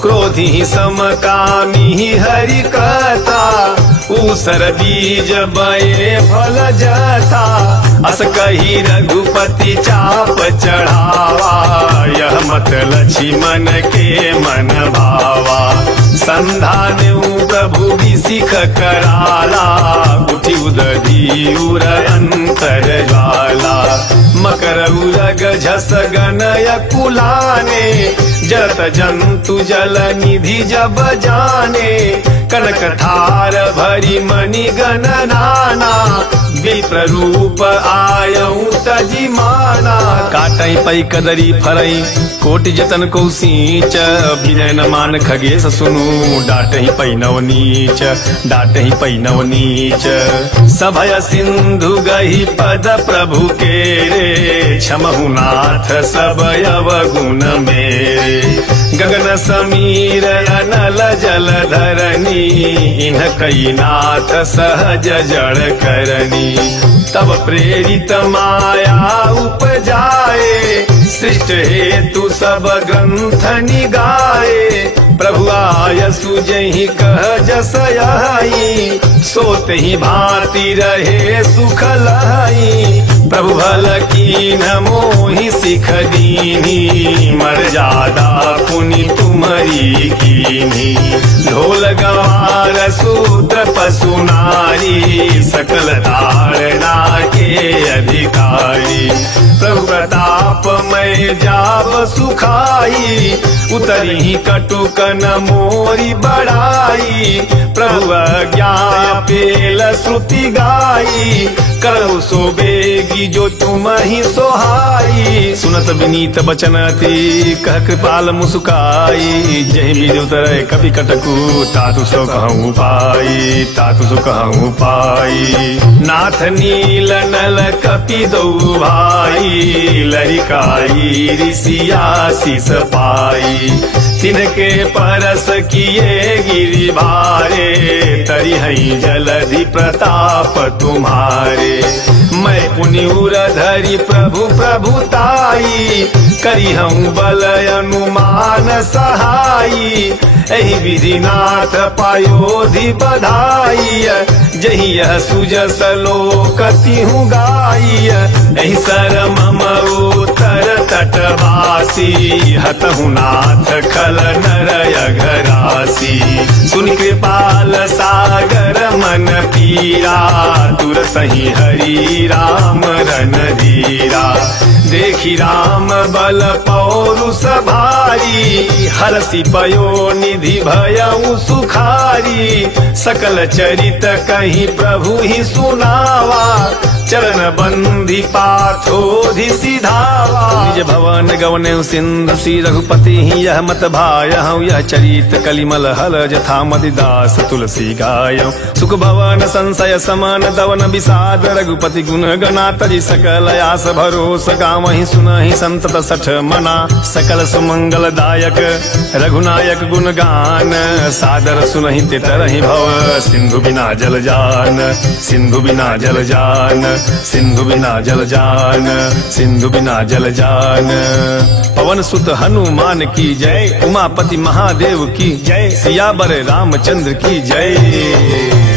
क्रोधी समकामी हरि कथा, ऊसर बीज बये फल जथा, अस कही रघुपति चाप चढ़ावा, यह मत लक्ष्मण के मन भावा, संधान प्रभु बिसिख कराला, उठि उदधि उर अंतर ज्वाला, मकर उरग झस गनय कुलाने, जत जंतु जल निधि जब जाने, कनक थार भरी मणि गण नाना, विप्र रूप आयऊ तजी माना, काटई पई कदरी फरई कोटि जतन को सींच, विनय न मान खगेश सुनु, डाटहि पई नव नीच, डाटहि पई नव नीच, सभय सिंधु गहि पद प्रभु के रे, क्षमहु नाथ सब अवगुण मेरे, गगन समीर अनल जल धरनी, इन्ह कई नाथ सहज जड़ करनी, तब प्रेरित माया उपजाए, सृष्ट हेतु सब ग्रंथ निगाए, प्रभु आय सुजहि कह जस यही, सोत ही भांति रहे सुख लही, प्रभु भल कीन मोहि सिख दीनी, मर्यादा पुनि तुम हरि कीन्ही। ढोल गवार सूत्र पशु नारी सकल धारणा के अधिकारी। प्रभु प्रताप मैं जाब सुखाई उतरी कटुक न मोरी बढ़ाई। प्रभु आज्ञा पेल श्रुति गाई करो सो बेगी जो तुम ही सोहाई। सुनत विनीत बचन अति कह कृपाल मुस्काई। जय बीज उतरे कवि कटकु तातु सो कहूँ पाई तातु सो कहूँ पाई। नाथ नील नल कपि दो भाई लरिकाई ऋषिया शीस पाई। तिनके परस किए गिरि भारे तरी हई जलधि प्रताप तुम्हारे। मैं पुनिउर धरि प्रभु प्रभुताई करी हूँ बल अनुमान सहाई। एहि विधि नाथ पायोधि बधाई जही यह सुजस लोकति हूँ गाई। एहि सर मम उत्तर तटवासी हतहु नाथ खल नर अघरासी। सुन कृपाल सागर मन पीरा तुर सही हरि राम रणधीरा। देखी राम बल पौरुष भारी हरसि पयो निधि भयउ सुखारी। सकल चरित कहीं प्रभु ही सुनावा चरण बंदी पाथोधि सिधावा। निज भवन गवन सिंधु श्री रघुपति ही यह मत भाय हूँ। यह चरित कलिमल हल जथा मति दास तुलसी गाय। सुख भवन संशय समान दवन विषाद रघुपति गुण गना तजी सकल आस भरोस गाँव ही सुनहि संतत सठ मना। सकल सुमंगल दायक रघुनायक गुण गान सादर सुनहि तितरहि भव। सिंधु बिना जल जान सिंधु बिना जल जान सिंधु बिना जल जान सिंधु बिना जल जान। पवन सुत हनुमान की जय उमापति महादेव की जय सियावर रामचंद्र की जय।